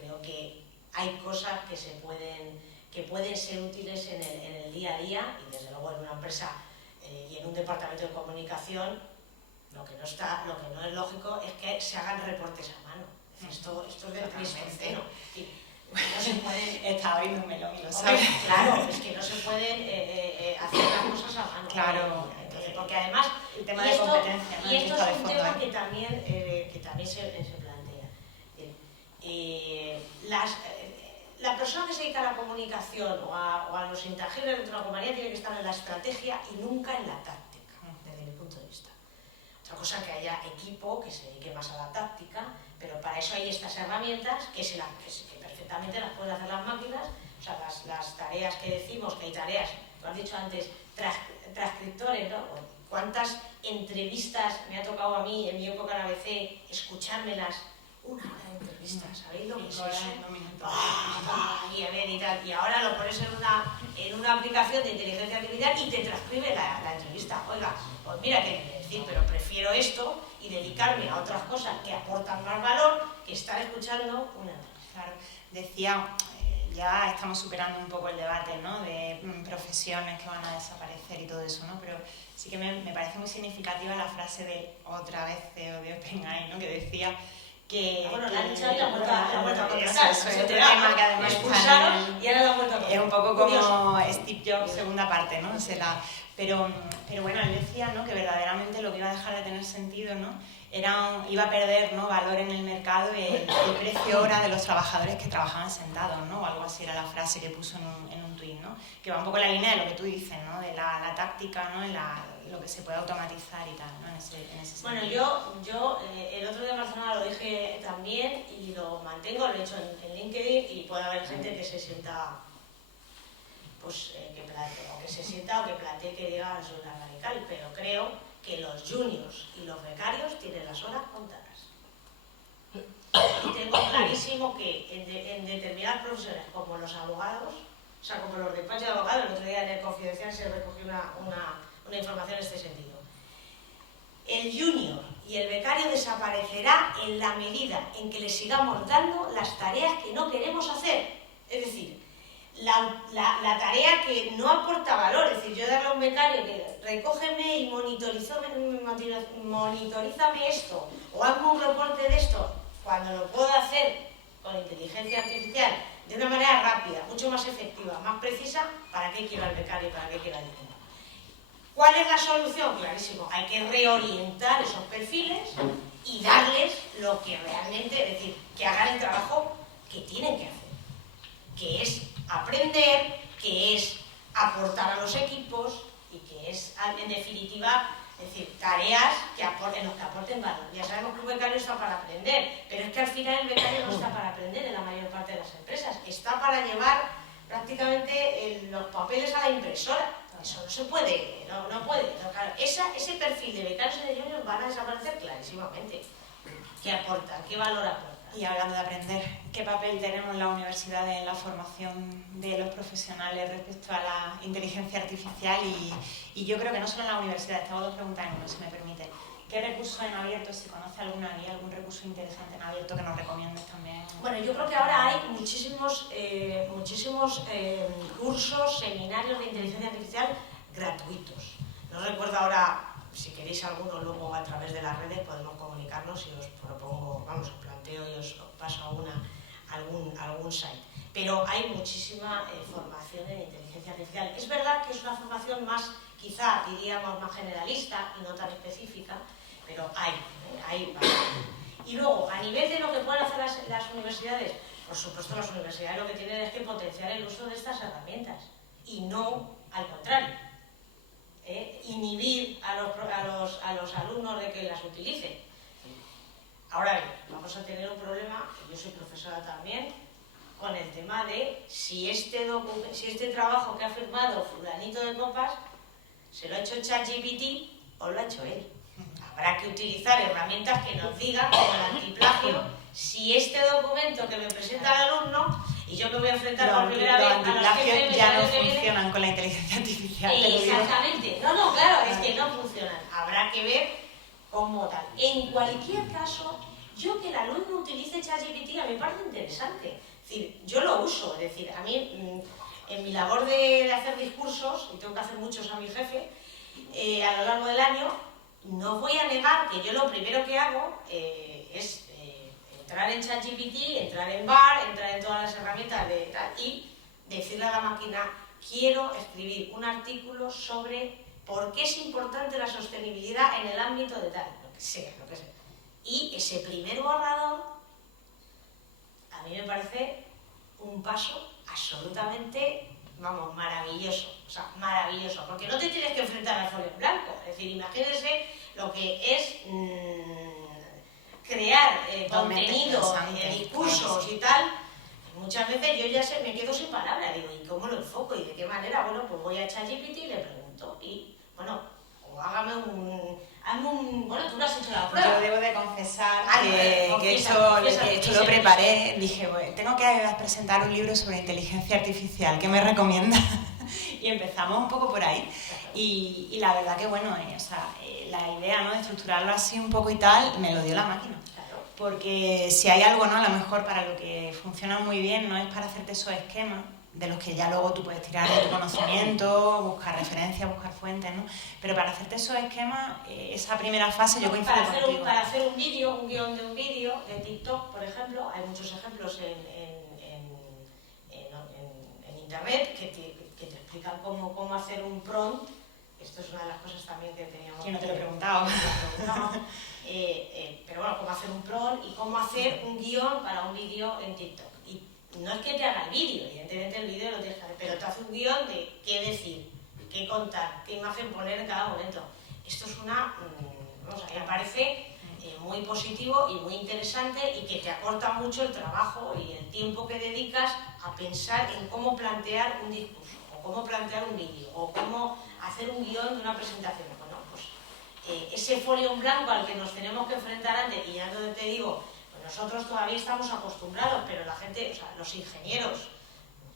creo que hay cosas que pueden ser útiles en el día a día y desde luego en una empresa y en un departamento de comunicación lo que no es lógico es que se hagan reportes a mano. Esto es del Pleistoceno. No se pueden... Está abriendo un melón y lo sabe. Claro, es que no se pueden hacer las cosas a mano. Claro. Entonces, porque además... El tema de competencia, ¿no? Y esto es un tema que también se plantea. La persona que se dedica a la comunicación o a los intangibles de una compañía tiene que estar en la estrategia y nunca en la táctica, desde mi punto de vista. Otra cosa que haya equipo que se dedique más a la táctica, pero para eso hay estas herramientas que perfectamente las pueden hacer las máquinas. O sea, las tareas que decimos, que hay tareas, lo has dicho antes, transcriptores, ¿no? ¿Cuántas entrevistas me ha tocado a mí en mi época en ABC escuchármelas? Una hora de entrevistas, ¿sabéis lo que es eso? Y a ver, y tal. Y ahora lo pones en una aplicación de inteligencia artificial y te transcribe la entrevista. Oiga, pues mira qué decir, pero prefiero esto y dedicarme a otras cosas que aportan más valor que estar escuchando una hora. Claro, decía, ya estamos superando un poco el debate, ¿no? De profesiones que van a desaparecer y todo eso, ¿no? Pero sí que me parece muy significativa la frase de otra vez CEO de OpenAI, ¿no? Que decía que... Bueno, la han dicho y la vuelta a contratar. Eso es otro tema que además expulsaron y ahora la vuelta a contratar. Es un poco como Steve Jobs, segunda parte, ¿no? Pero bueno, él decía, ¿no? Que verdaderamente lo que iba a dejar de tener sentido, ¿no? Iba a perder, ¿no? Valor en el mercado el precio hora de los trabajadores que trabajaban sentados, ¿no? O algo así era la frase que puso en un tuit, ¿no? Que va un poco en la línea de lo que tú dices, ¿no? De la táctica, ¿no? Lo que se puede automatizar y tal, ¿no? En ese sentido. Bueno, yo el otro día en Barcelona lo dije también y lo mantengo, lo he hecho en LinkedIn y puede haber gente que se sienta, pues, que se sienta o que plantee que diga soy una radical, pero creo que los juniors y los becarios tienen las horas contadas. Y tengo clarísimo que en determinadas profesiones, como los abogados, o sea, como los despachos de abogados, el otro día en el Confidencial se recogió una información en este sentido. El junior y el becario desaparecerá en la medida en que le sigamos dando las tareas que no queremos hacer. Es decir, la tarea que no aporta valor, es decir, yo darle a un becario que recógeme y monitorízame esto, o hazme un reporte de esto, cuando lo puedo hacer con inteligencia artificial de una manera rápida, mucho más efectiva, más precisa, ¿para qué quiero al becario y para qué quiero al ingeniero? ¿Cuál es la solución? Clarísimo, hay que reorientar esos perfiles y darles lo que realmente, es decir, que hagan el trabajo que tienen que hacer, que es aprender, que es aportar a los equipos, en definitiva, es decir, tareas en las que aporten valor. Ya sabemos que un becario está para aprender, pero es que al final el becario no está para aprender en la mayor parte de las empresas, está para llevar prácticamente los papeles a la impresora. Eso no se puede, no puede. No, claro, ese perfil de becarios y de juniors van a desaparecer clarísimamente. ¿Qué aporta? ¿Qué valor aporta? Y hablando de aprender, ¿qué papel tenemos en la universidad en la formación de los profesionales respecto a la inteligencia artificial? Y yo creo que no solo en la universidad, te hago dos preguntas en uno, si me permite. ¿Qué recursos en abierto, si conoce alguna guía, algún recurso interesante en abierto que nos recomiendes también? Bueno, yo creo que ahora hay muchísimos cursos, seminarios de inteligencia artificial gratuitos. No recuerdo ahora, si queréis alguno luego a través de las redes podemos comunicarnos y os propongo, vamos, os planteo y os paso algún site. Pero hay muchísima formación en inteligencia artificial. Es verdad que es una formación más, quizá diríamos más generalista y no tan específica, pero hay bastante. Y luego, a nivel de lo que pueden hacer las universidades, por supuesto las universidades lo que tienen es que potenciar el uso de estas herramientas y no al contrario. Inhibir a los alumnos de que las utilicen. Ahora bien, vamos a tener un problema, yo soy profesora también, con el tema de si este trabajo que ha firmado fulanito de copas se lo ha hecho ChatGPT o lo ha hecho él. Habrá que utilizar herramientas que nos digan, como el antiplagio, si este documento que me presenta el alumno y yo me voy a enfrentar por primera vez a los jefes ya no funcionan con la inteligencia artificial. Exactamente. No, claro, es que no funcionan. Habrá que ver cómo tal. En cualquier caso, yo que el alumno utilice ChatGPT a mí me parece interesante. Es decir, yo lo uso. Es decir, a mí, en mi labor de hacer discursos, y tengo que hacer muchos a mi jefe, a lo largo del año, no voy a negar que yo lo primero que hago es entrar en ChatGPT, entrar en BAR, entrar en todas las herramientas de tal, y decirle a la máquina, quiero escribir un artículo sobre por qué es importante la sostenibilidad en el ámbito de tal, lo que sea. Y ese primer borrador, a mí me parece un paso absolutamente, vamos, maravilloso. O sea, maravilloso, porque no te tienes que enfrentar al folio en blanco. Es decir, imagínense lo que es crear contenido, discursos y tal. Muchas veces yo ya me quedo sin palabras, digo, ¿y cómo lo enfoco? ¿Y de qué manera? Bueno, pues voy a ChatGPT y le pregunto. Y, bueno, o hazme un... Bueno, tú lo has hecho la prueba. Yo debo de confesar que esto lo preparé. Dije, bueno, tengo que presentar un libro sobre inteligencia artificial, ¿qué me recomienda? Y empezamos un poco por ahí. Y la verdad que, bueno, la idea, ¿no?, de estructurarlo así un poco y tal, me lo dio la máquina. Porque si hay algo, ¿no?, a lo mejor para lo que funciona muy bien, no es para hacerte esos esquemas de los que ya luego tú puedes tirar de tu conocimiento, buscar referencias, buscar fuentes, ¿no? Pero para hacerte esos esquemas, esa primera fase yo coincido contigo. Para hacer un vídeo, un guión de un vídeo, de TikTok, por ejemplo, hay muchos ejemplos en internet que te explican cómo hacer un prompt. Esto es una de las cosas también que teníamos... Que no te lo he preguntado. Pero bueno, cómo hacer un prompt y cómo hacer un guión para un vídeo en TikTok. Y no es que te haga el vídeo, evidentemente el vídeo lo tienes que hacer, pero te hace un guión de qué decir, qué contar, qué imagen poner en cada momento. Esto es me parece muy positivo y muy interesante y que te acorta mucho el trabajo y el tiempo que dedicas a pensar en cómo plantear un discurso, o cómo plantear un vídeo, o cómo hacer un guión de una presentación. Bueno, pues ese folio en blanco al que nos tenemos que enfrentar antes, y ya donde te digo, pues nosotros todavía estamos acostumbrados, pero la gente, o sea, los ingenieros,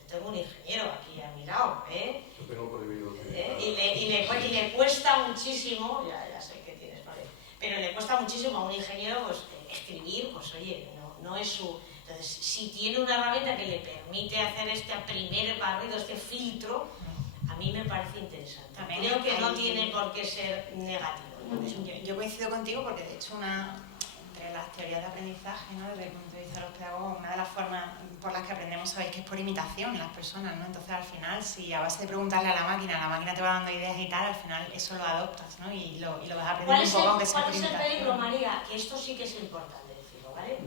yo tengo un ingeniero aquí a mi lado, Yo tengo prohibido. Y le cuesta muchísimo, ya sé que tienes por ahí, pero le cuesta muchísimo a un ingeniero pues escribir, pues oye, no es su... Entonces, si tiene una herramienta que le permite hacer este primer barrido, este filtro, a mí me parece interesante. También creo que no tiene por qué ser negativo. Yo coincido contigo porque, de hecho, entre las teorías de aprendizaje, ¿no?, desde el punto de vista de los pedagogos, una de las formas por las que aprendemos, sabéis que es por imitación las personas, ¿no? Entonces, al final, si a base de preguntarle a la máquina te va dando ideas y tal, al final eso lo adoptas, ¿no? Y lo vas aprendiendo un poco, aunque sea por imitación. ¿Cuál es el peligro, María? Que esto sí que es importante decirlo, ¿vale?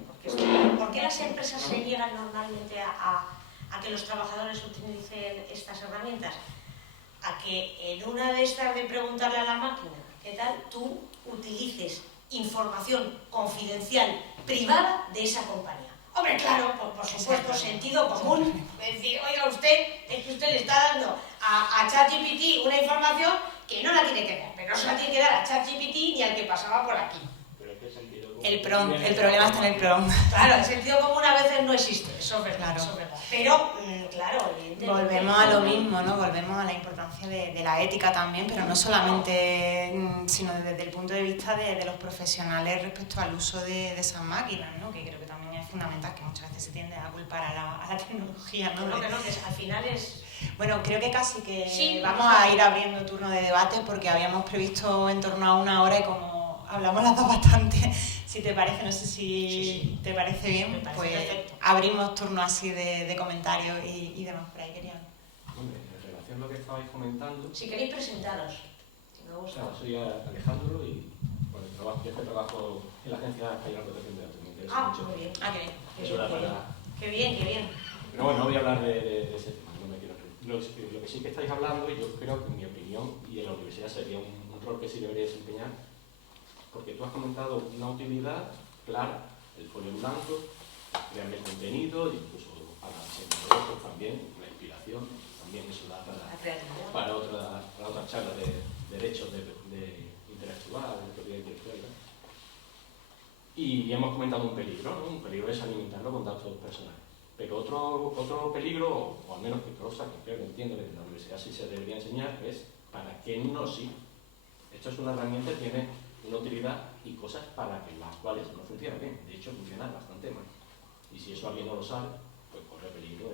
¿Por qué las empresas se niegan normalmente a que los trabajadores utilicen estas herramientas? a que en una de estas de preguntarle a la máquina qué tal, tú utilices información confidencial, privada de esa compañía. Hombre, claro, por supuesto, sentido común. Es decir, oiga usted, es que usted le está dando a ChatGPT una información que no la tiene que dar, pero no se la tiene que dar a ChatGPT ni al que pasaba por aquí. El problema está en el prompt. Claro, el sentido común a veces no existe, eso es verdad, eso es verdad. Pero, claro, volvemos a lo mismo, ¿no? Volvemos a la importancia de la ética también, pero no solamente, sino desde el punto de vista de los profesionales respecto al uso de esas máquinas, ¿no? Que creo que también es fundamental, que muchas veces se tiende a culpar a la tecnología, ¿no? Que al final es... Bueno, creo que casi que sí, vamos a ir abriendo turno de debate porque habíamos previsto en torno a 1 hora y como hablamos las dos bastante, si te parece, no sé si te parece bien, me parece pues perfecto. abrimos turno así de comentarios y demás por ahí, querían. Bueno, en relación a lo que estabais comentando... Si queréis presentaros, me gusta. Claro, soy Alejandro y bueno, trabajo en la Agencia Española de Protección de Datos. Me interesa mucho. Muy bien. Ah, qué bien. Eso era para... Qué bien, qué bien. Pero bueno, no voy a hablar de ese tema, no me quiero... Lo que sí que estáis hablando, y yo creo que en mi opinión, y en la universidad sería un rol que sí debería desempeñar, porque tú has comentado una utilidad clara, el folio en blanco, crearme contenido, incluso para diseñadores también, la inspiración, también eso da para otra charla de derechos de intelectual, de propiedad intelectual. Y hemos comentado un peligro, ¿no? Un peligro es alimentarlo con datos personales. Pero otro peligro, o al menos que cosa que creo que entiendo que en la universidad sí se debería enseñar, es para qué no sirve. Esto es una herramienta que tiene una utilidad y cosas para las cuales no funciona bien. De hecho, funciona bastante mal. Y si eso alguien no lo sabe, pues corre peligro.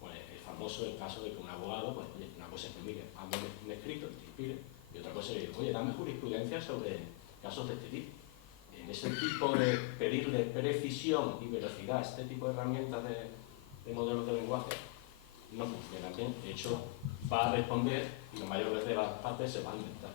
Pues es famoso el caso de que un abogado, pues oye, una cosa es que mire, hazme un escrito, te inspire, y otra cosa es, oye, dame jurisprudencia sobre casos de este tipo. En ese tipo de pedirle precisión y velocidad a este tipo de herramientas de modelos de lenguaje, no funciona bien. De hecho, va a responder y la mayor de las partes se va a inventar.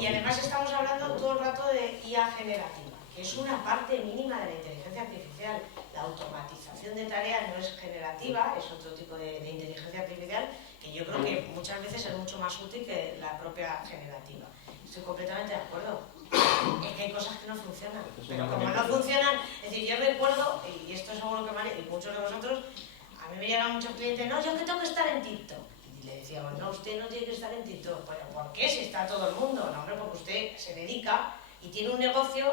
Y además estamos hablando todo el rato de IA generativa, que es una parte mínima de la inteligencia artificial. La automatización de tareas no es generativa, es otro tipo de inteligencia artificial que yo creo que muchas veces es mucho más útil que la propia generativa. Estoy completamente de acuerdo. Es que hay cosas que no funcionan. Pero como no funcionan, es decir, yo recuerdo, y esto seguro que vale, y muchos de vosotros, a mí me llegan muchos clientes, no, yo que tengo que estar en TikTok. Y le decíamos, no, usted no tiene que estar en TikTok. Bueno, ¿por qué? Si está todo el mundo. No, hombre, porque usted se dedica y tiene un negocio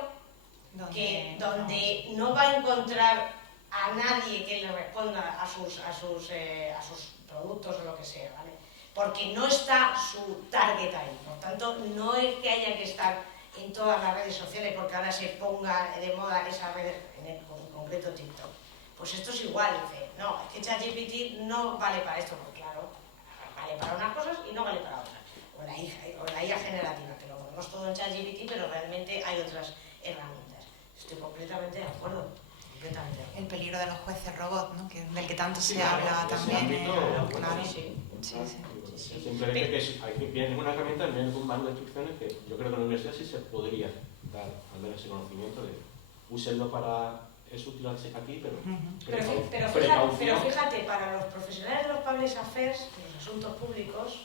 donde no va a encontrar a nadie que le responda a sus productos o lo que sea, ¿vale? Porque no está su target ahí. Por tanto, no es que haya que estar en todas las redes sociales porque ahora se ponga de moda esa red, en concreto TikTok. Pues esto es igual, dice, no, es que ChatGPT no vale para esto, porque claro, vale para unas cosas y no vale para otras. O la IA generativa, que lo ponemos todo en ChatGPT, pero realmente hay otras herramientas. Estoy completamente de acuerdo. El peligro de los jueces robots, ¿no? Del que tanto se habla también. Claro. Sí. Simplemente que tienes una herramienta, viene con un manual de instrucciones que yo creo que en la universidad sí se podría dar al menos ese conocimiento de úsenlo para eso utilizarse aquí, pero fíjate, para los profesionales de los public affairs, de los asuntos públicos,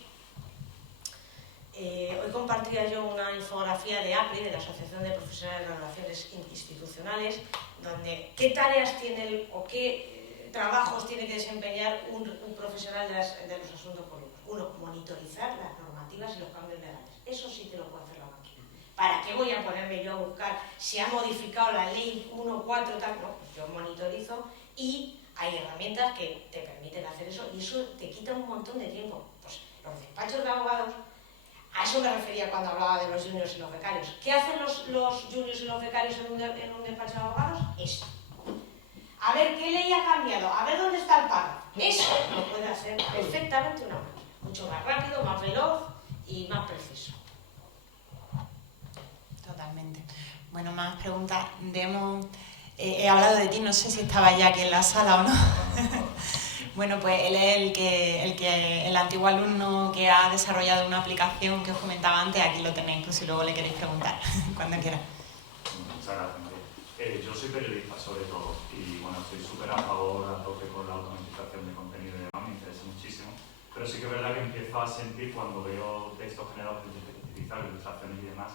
hoy compartía yo una infografía de APRI, de la Asociación de Profesionales de Relaciones Institucionales, donde qué tareas tiene o qué trabajos tiene que desempeñar un profesional de los asuntos públicos. Uno, monitorizar las normativas y los cambios legales. Eso sí te lo puede hacer la máquina. ¿Para qué voy a ponerme yo a buscar si ha modificado la ley 1.4 tal? No, pues yo monitorizo y hay herramientas que te permiten hacer eso y eso te quita un montón de tiempo. Pues los despachos de abogados, a eso me refería cuando hablaba de los juniors y los becarios. ¿Qué hacen los juniors y los becarios en un despacho de abogados? Eso. A ver qué ley ha cambiado, a ver dónde está el párrafo. Eso lo puede hacer perfectamente una máquina. Mucho más rápido, más veloz y más preciso. Totalmente. Bueno, más preguntas. He hablado de ti, no sé si estaba ya aquí en la sala o no. Bueno, pues él es el antiguo alumno que ha desarrollado una aplicación que os comentaba antes. Aquí lo tenéis, pues si luego le queréis preguntar, cuando quiera. Muchas gracias, María. Yo soy periodista sobre todo y bueno, estoy súper a favor a tope con la automatización de contenido y demás, me interesa muchísimo. Pero sí que es verdad que empiezo a sentir cuando veo textos generados por inteligencia artificial, ilustraciones y demás,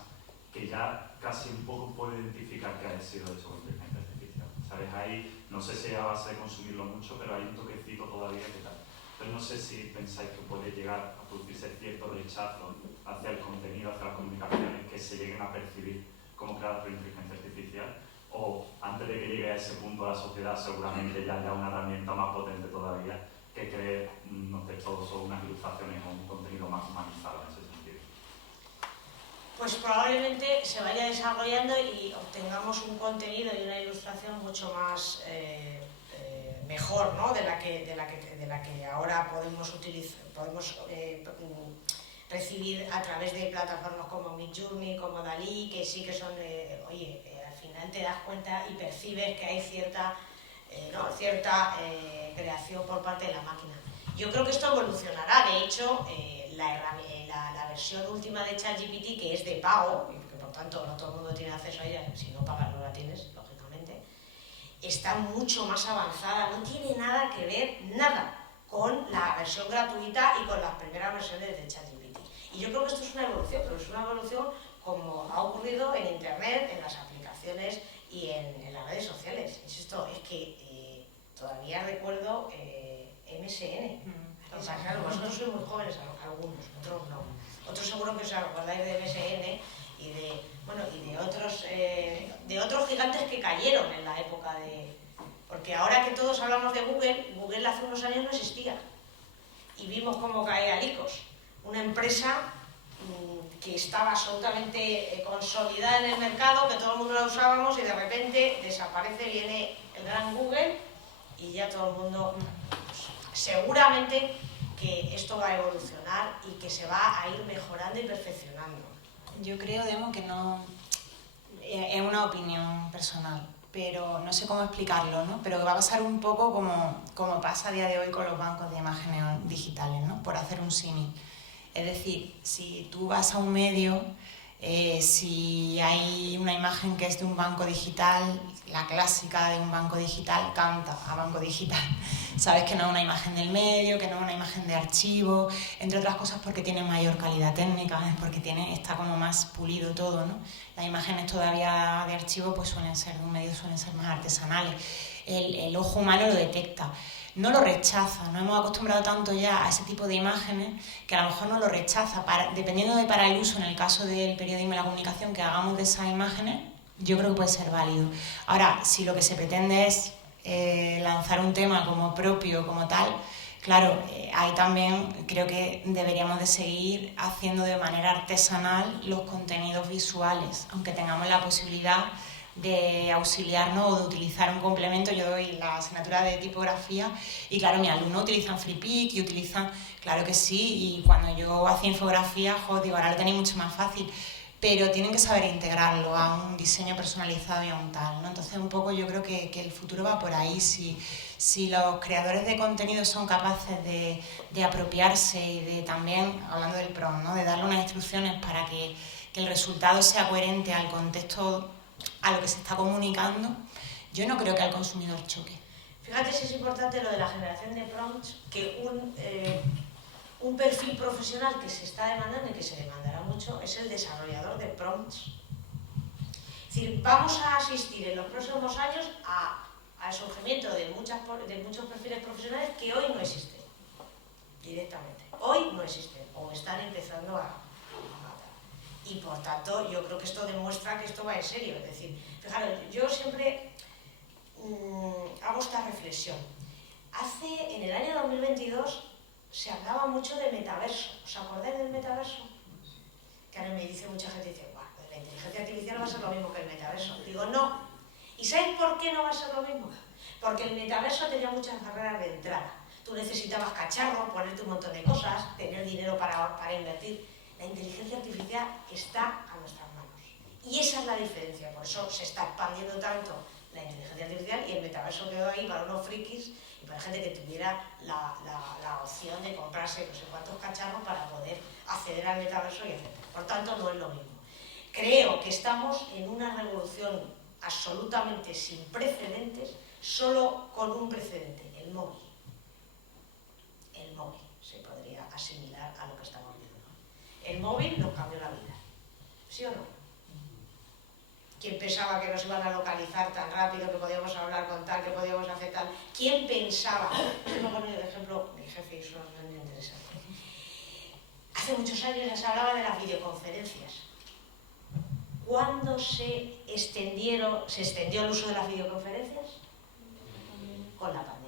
que ya casi un poco puedo identificar que ha sido eso con inteligencia artificial. ¿Sabes? Ahí, no sé si a base de consumirlo mucho, pero hay un toquecito todavía que tal. Pero no sé si pensáis que puede llegar a producirse cierto rechazo hacia el contenido, hacia las comunicaciones que se lleguen a percibir como creadas por inteligencia artificial, o antes de que llegue a ese punto la sociedad seguramente ya haya una herramienta más potente todavía que cree unos textos o unas ilustraciones o un contenido más humanizado en ese sentido. Pues probablemente se vaya desarrollando y obtengamos un contenido y una ilustración mucho más mejor, ¿no? de la que ahora podemos recibir a través de plataformas como Midjourney, como Dalí, que sí que son, al final te das cuenta y percibes que hay cierta creación por parte de la máquina. Yo creo que esto evolucionará. De hecho, la versión última de ChatGPT, que es de pago, y que por tanto no todo el mundo tiene acceso a ella, si no pagas no la tienes, lógicamente, está mucho más avanzada, no tiene nada que ver, nada, con la versión gratuita y con las primeras versiones de ChatGPT. Y yo creo que esto es una evolución, pero es una evolución como ha ocurrido en Internet, en las aplicaciones y en las redes sociales. Insisto, es que todavía recuerdo MSN. O sea, claro, vosotros sois muy jóvenes, algunos, otros no. Otros seguro que os acordáis de MSN y de otros gigantes que cayeron en la época de... Porque ahora que todos hablamos de Google, Google hace unos años no existía. Y vimos cómo caía Lycos, una empresa que estaba absolutamente consolidada en el mercado, que todo el mundo la usábamos y de repente desaparece, viene el gran Google y ya todo el mundo... Seguramente que esto va a evolucionar y que se va a ir mejorando y perfeccionando. Yo creo, Demo, que no... Es una opinión personal, pero no sé cómo explicarlo, ¿no? Pero que va a pasar un poco como pasa a día de hoy con los bancos de imágenes digitales, ¿no? Por hacer un símil. Es decir, si tú vas a un medio, si hay una imagen que es de un banco digital, la clásica de un banco digital canta a banco digital. Sabes que no es una imagen del medio, que no es una imagen de archivo, entre otras cosas porque tiene mayor calidad técnica, porque está como más pulido todo, ¿no? Las imágenes todavía de archivo pues suelen ser de un medio, suelen ser más artesanales. El ojo humano lo detecta. No lo rechaza, nos hemos acostumbrado tanto ya a ese tipo de imágenes que a lo mejor no lo rechaza, dependiendo de para el uso, en el caso del periodismo y la comunicación, que hagamos de esas imágenes, yo creo que puede ser válido. Ahora, si lo que se pretende es lanzar un tema como propio, como tal, claro, ahí también creo que deberíamos de seguir haciendo de manera artesanal los contenidos visuales, aunque tengamos la posibilidad de auxiliarnos o de utilizar un complemento. Yo doy la asignatura de tipografía y claro, mis alumnos utilizan FreePic y utilizan, claro que sí, y cuando yo hacía infografía, digo, ahora lo tenéis mucho más fácil, pero tienen que saber integrarlo a un diseño personalizado y a un tal, ¿no? Entonces un poco yo creo que el futuro va por ahí. Si los creadores de contenido son capaces de apropiarse y de también, hablando del prompt, ¿no? De darle unas instrucciones para que el resultado sea coherente al contexto, a lo que se está comunicando, yo no creo que al consumidor choque. Fíjate si es importante lo de la generación de prompts, que un perfil profesional que se está demandando y que se demandará mucho es el desarrollador de prompts. Es decir, vamos a asistir en los próximos años al surgimiento de muchos perfiles profesionales que hoy no existen directamente. Hoy no existen o están empezando a matar. Y por tanto, yo creo que esto demuestra que esto va en serio. Es decir, fijaros, yo siempre hago esta reflexión. En el año 2022 se hablaba mucho de metaverso. ¿Os acordáis del metaverso? Que ahora me dice mucha gente, dice, bueno, la inteligencia artificial va a ser lo mismo que el metaverso. Digo, no. ¿Y sabéis por qué no va a ser lo mismo? Porque el metaverso tenía muchas barreras de entrada. Tú necesitabas cacharro, ponerte un montón de cosas, tener dinero para invertir. La inteligencia artificial está a nuestras manos. Y esa es la diferencia. Por eso se está expandiendo tanto la inteligencia artificial y el metaverso quedó ahí para unos frikis y para gente que tuviera la opción de comprarse no sé cuántos cacharros para poder acceder al metaverso y etc. Por tanto, no es lo mismo. Creo que estamos en una revolución absolutamente sin precedentes, solo con un precedente, el móvil. El móvil. se podría asimilar a lo que estamos viendo, ¿no? El móvil nos cambió la vida, ¿sí o no? ¿Quién pensaba que nos iban a localizar tan rápido, que podíamos hablar con tal, que podíamos hacer tal? ¿Quién pensaba? Yo me pongo el ejemplo, mi jefe, y eso es muy interesante. Hace muchos años se hablaba de las videoconferencias. ¿Cuándo se extendió el uso de las videoconferencias? Con la pandemia.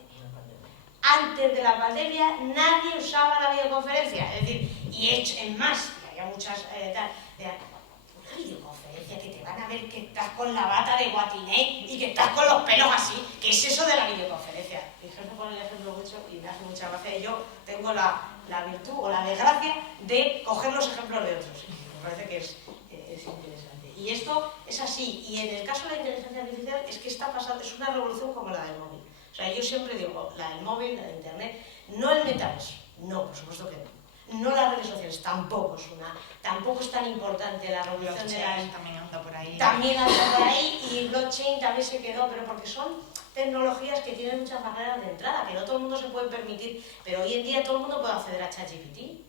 Antes de la pandemia nadie usaba la videoconferencia. Es decir, es más, había muchas... una videoconferencia que te van a ver que estás con la bata de guatiné y que estás con los pelos así. ¿Qué es eso de la videoconferencia? Mi jefe pone el ejemplo mucho y me hace mucha gracia. Y yo tengo la virtud o la desgracia de coger los ejemplos de otros. Me parece que es interesante. Y esto es así. Y en el caso de la inteligencia artificial es que está pasando, es una revolución como la del móvil. O sea, yo siempre digo, la del móvil, la de internet, no el metaverso. No, por supuesto que no. No las redes sociales, tampoco es tan importante la revolución de las... También anda por ahí. También anda por ahí, y blockchain también se quedó, pero porque son tecnologías que tienen muchas barreras de entrada, que no todo el mundo se puede permitir, pero hoy en día todo el mundo puede acceder a ChatGPT.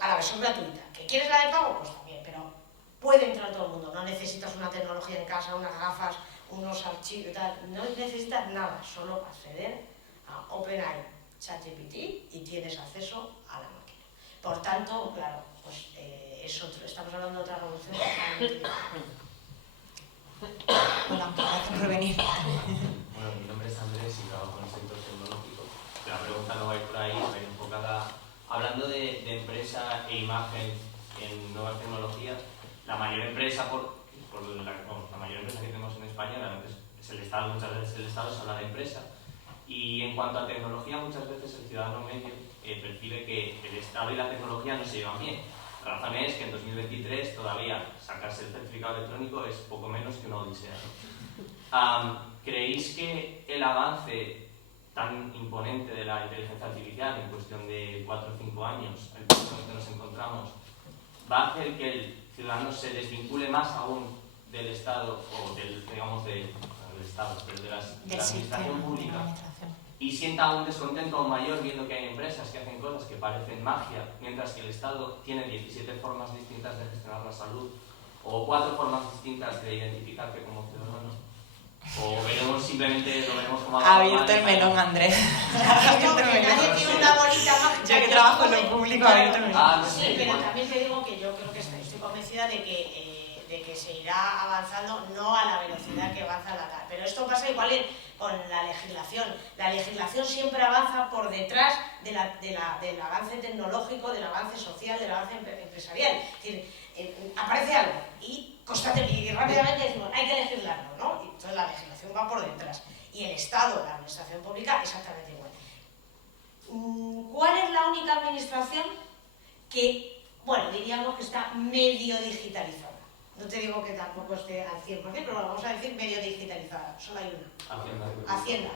A la versión gratuita. ¿Que quieres la de pago? Pues también, pero puede entrar todo el mundo. No necesitas una tecnología en casa, unas gafas, unos archivos y tal. No necesitas nada, solo acceder a OpenAI, ChatGPT, y tienes acceso a la máquina. Por tanto, claro, pues es otro. Estamos hablando de otra revolución totalmente diferente. Hola, gracias por venir. Bueno, mi nombre es Andrés y trabajo en el sector tecnológico. La pregunta no va a ir por ahí, va a ir enfocada. Hablando de empresa e imagen en nuevas tecnologías, la mayor empresa la mayor empresa que tenemos en España realmente es el Estado. Muchas veces el Estado se habla de empresa. Y en cuanto a tecnología, muchas veces el ciudadano medio percibe que el Estado y la tecnología no se llevan bien. La razón es que en 2023 todavía sacarse el certificado electrónico es poco menos que una odisea, ¿no? ¿Creéis que el avance tan imponente de la inteligencia artificial en cuestión de 4 o 5 años, el punto en el que nos encontramos, va a hacer que el ciudadano se desvincule más aún del Estado o del Estado, pero de la administración pública, y sienta un descontento aún mayor viendo que hay empresas que hacen cosas que parecen magia, mientras que el Estado tiene 17 formas distintas de gestionar la salud, o 4 formas distintas de identificarte como ciudadano? O simplemente lo veremos como... Ha abierto el melón, Andrés. No, que nadie tiene una bolita mágica. Ya que trabajo en lo público, ha abierto el melón. Sí, pero también te digo que yo creo que estoy convencida de que se irá avanzando, no a la velocidad que avanza la tal. Pero esto pasa igual con la legislación. La legislación siempre avanza por detrás del avance tecnológico, del avance social, del avance empresarial. Es decir, aparece algo y rápidamente decimos, hay que legislarlo, ¿no? Y entonces la legislación va por detrás. Y el Estado, la administración pública, exactamente igual. ¿Cuál es la única administración que, bueno, diríamos que está medio digitalizada? No te digo que tampoco esté al 100%, pero vamos a decir medio digitalizada. Solo hay una. Hacienda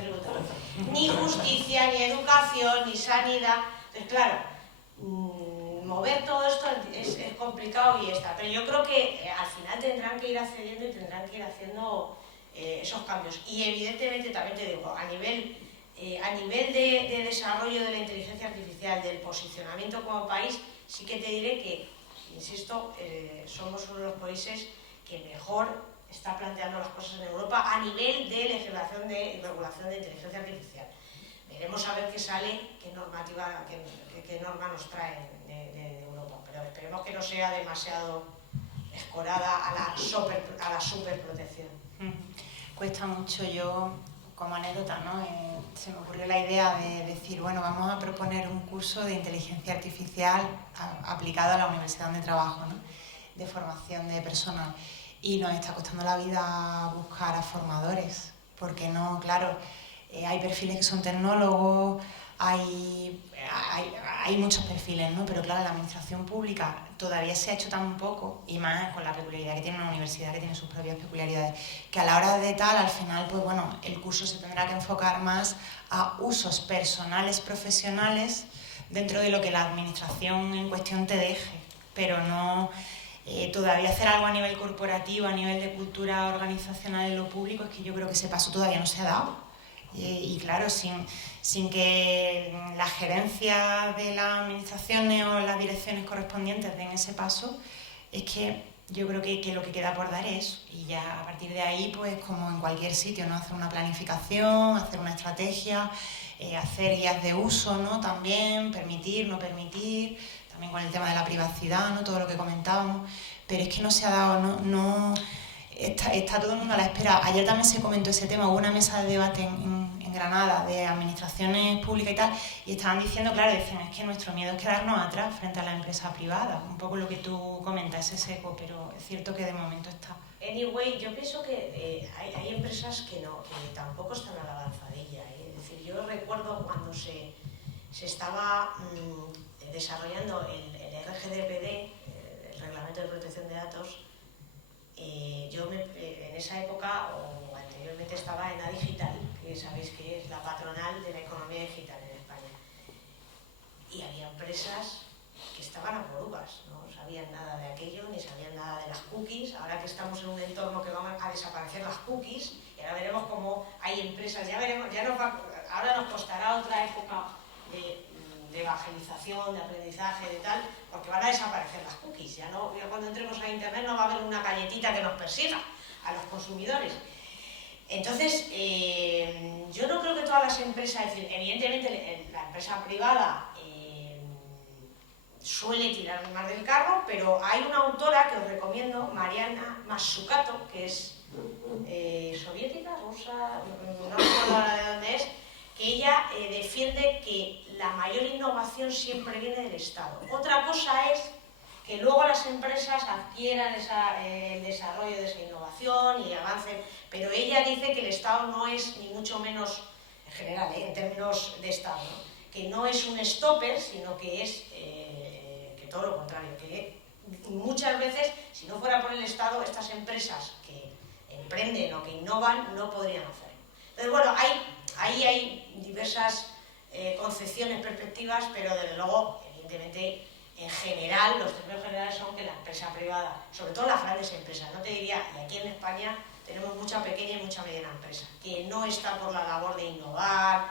tributaria. Ni justicia, ni educación, ni sanidad. Entonces, claro, mover todo esto es complicado y está. Pero yo creo que al final tendrán que ir accediendo y tendrán que ir haciendo esos cambios. Y evidentemente también te digo, a nivel de desarrollo de la inteligencia artificial, del posicionamiento como país, sí que te diré que, insisto, somos uno de los países que mejor está planteando las cosas en Europa a nivel de legislación y regulación de inteligencia artificial. Veremos a ver qué sale, qué norma nos trae de Europa, pero esperemos que no sea demasiado escorada a la superprotección. Cuesta mucho. Yo, como anécdota, ¿no? Se me ocurrió la idea de decir, bueno, vamos a proponer un curso de inteligencia artificial aplicado a la universidad donde trabajo, ¿no? De formación de personal. Y nos está costando la vida buscar a formadores, porque no, claro, hay perfiles que son tecnólogos, hay muchos perfiles, ¿no? Pero claro, la administración pública todavía se ha hecho tan poco, y más con la peculiaridad que tiene una universidad, que tiene sus propias peculiaridades, que a la hora de tal, al final, pues bueno, el curso se tendrá que enfocar más a usos personales, profesionales, dentro de lo que la administración en cuestión te deje, pero no todavía hacer algo a nivel corporativo, a nivel de cultura organizacional en lo público, es que yo creo que ese paso todavía no se ha dado. Y claro, sin que la gerencia de las administraciones o las direcciones correspondientes den ese paso, es que yo creo que lo que queda por dar es, y ya a partir de ahí, pues como en cualquier sitio, ¿no? Hacer una planificación, hacer una estrategia, hacer guías de uso, ¿no? También, permitir, no permitir, también con el tema de la privacidad, ¿no? Todo lo que comentábamos, pero es que no se ha dado, está todo el mundo a la espera. Ayer también se comentó ese tema, hubo una mesa de debate en Granada de administraciones públicas y tal, y estaban diciendo, claro, decían, es que nuestro miedo es quedarnos atrás frente a la empresa privada, un poco lo que tú comentas, ese eco, pero es cierto que de momento está. Anyway, yo pienso que hay empresas que tampoco están a la avanzadilla, ¿eh? Es decir, yo recuerdo cuando se estaba desarrollando el RGPD, el Reglamento de Protección de Datos, yo en esa época o anteriormente estaba en Adigital, que sabéis que es la patronal de la economía digital en España, y había empresas que estaban a por uvas, no sabían nada de aquello, ni sabían nada de las cookies. Ahora que estamos en un entorno que van a desaparecer las cookies, y ahora veremos cómo hay empresas, ahora nos costará otra época de evangelización, de aprendizaje, de tal, porque van a desaparecer las cookies. Ya cuando entremos a internet no va a haber una galletita que nos persiga a los consumidores. Entonces, yo no creo que todas las empresas, es decir, evidentemente la empresa privada suele tirar más del carro, pero hay una autora que os recomiendo, Mariana Mazzucato, que es soviética, rusa, no recuerdo ahora de dónde es, que ella defiende que la mayor innovación siempre viene del Estado. Otra cosa es que luego las empresas adquieran el desarrollo de esa innovación y avancen, pero ella dice que el Estado no es, ni mucho menos, en general, en términos de Estado, ¿no? Que no es un stopper, sino que es que todo lo contrario, que muchas veces, si no fuera por el Estado, estas empresas que emprenden o que innovan no podrían hacerlo. Entonces, bueno, ahí hay diversas concepciones, perspectivas, pero desde luego, evidentemente, en general, los términos generales son que la empresa privada, sobre todo las grandes empresas, no te diría, y aquí en España tenemos mucha pequeña y mucha mediana empresa, que no está por la labor de innovar,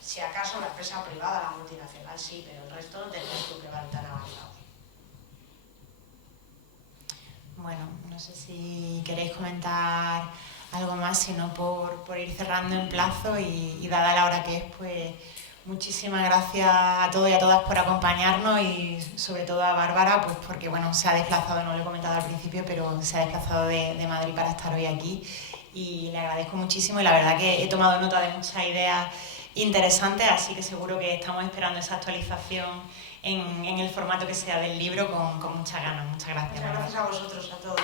si acaso la empresa privada, la multinacional sí, pero el resto no tenemos tú que van tan avanzados. Bueno, no sé si queréis comentar algo más, sino por ir cerrando en plazo y dada la hora que es, pues muchísimas gracias a todos y a todas por acompañarnos y sobre todo a Bárbara, pues porque bueno, se ha desplazado, no lo he comentado al principio, pero se ha desplazado de Madrid para estar hoy aquí y le agradezco muchísimo y la verdad que he tomado nota de muchas ideas interesantes, así que seguro que estamos esperando esa actualización en el formato que sea del libro con muchas ganas. Muchas gracias. Muchas gracias a vosotros, a todos.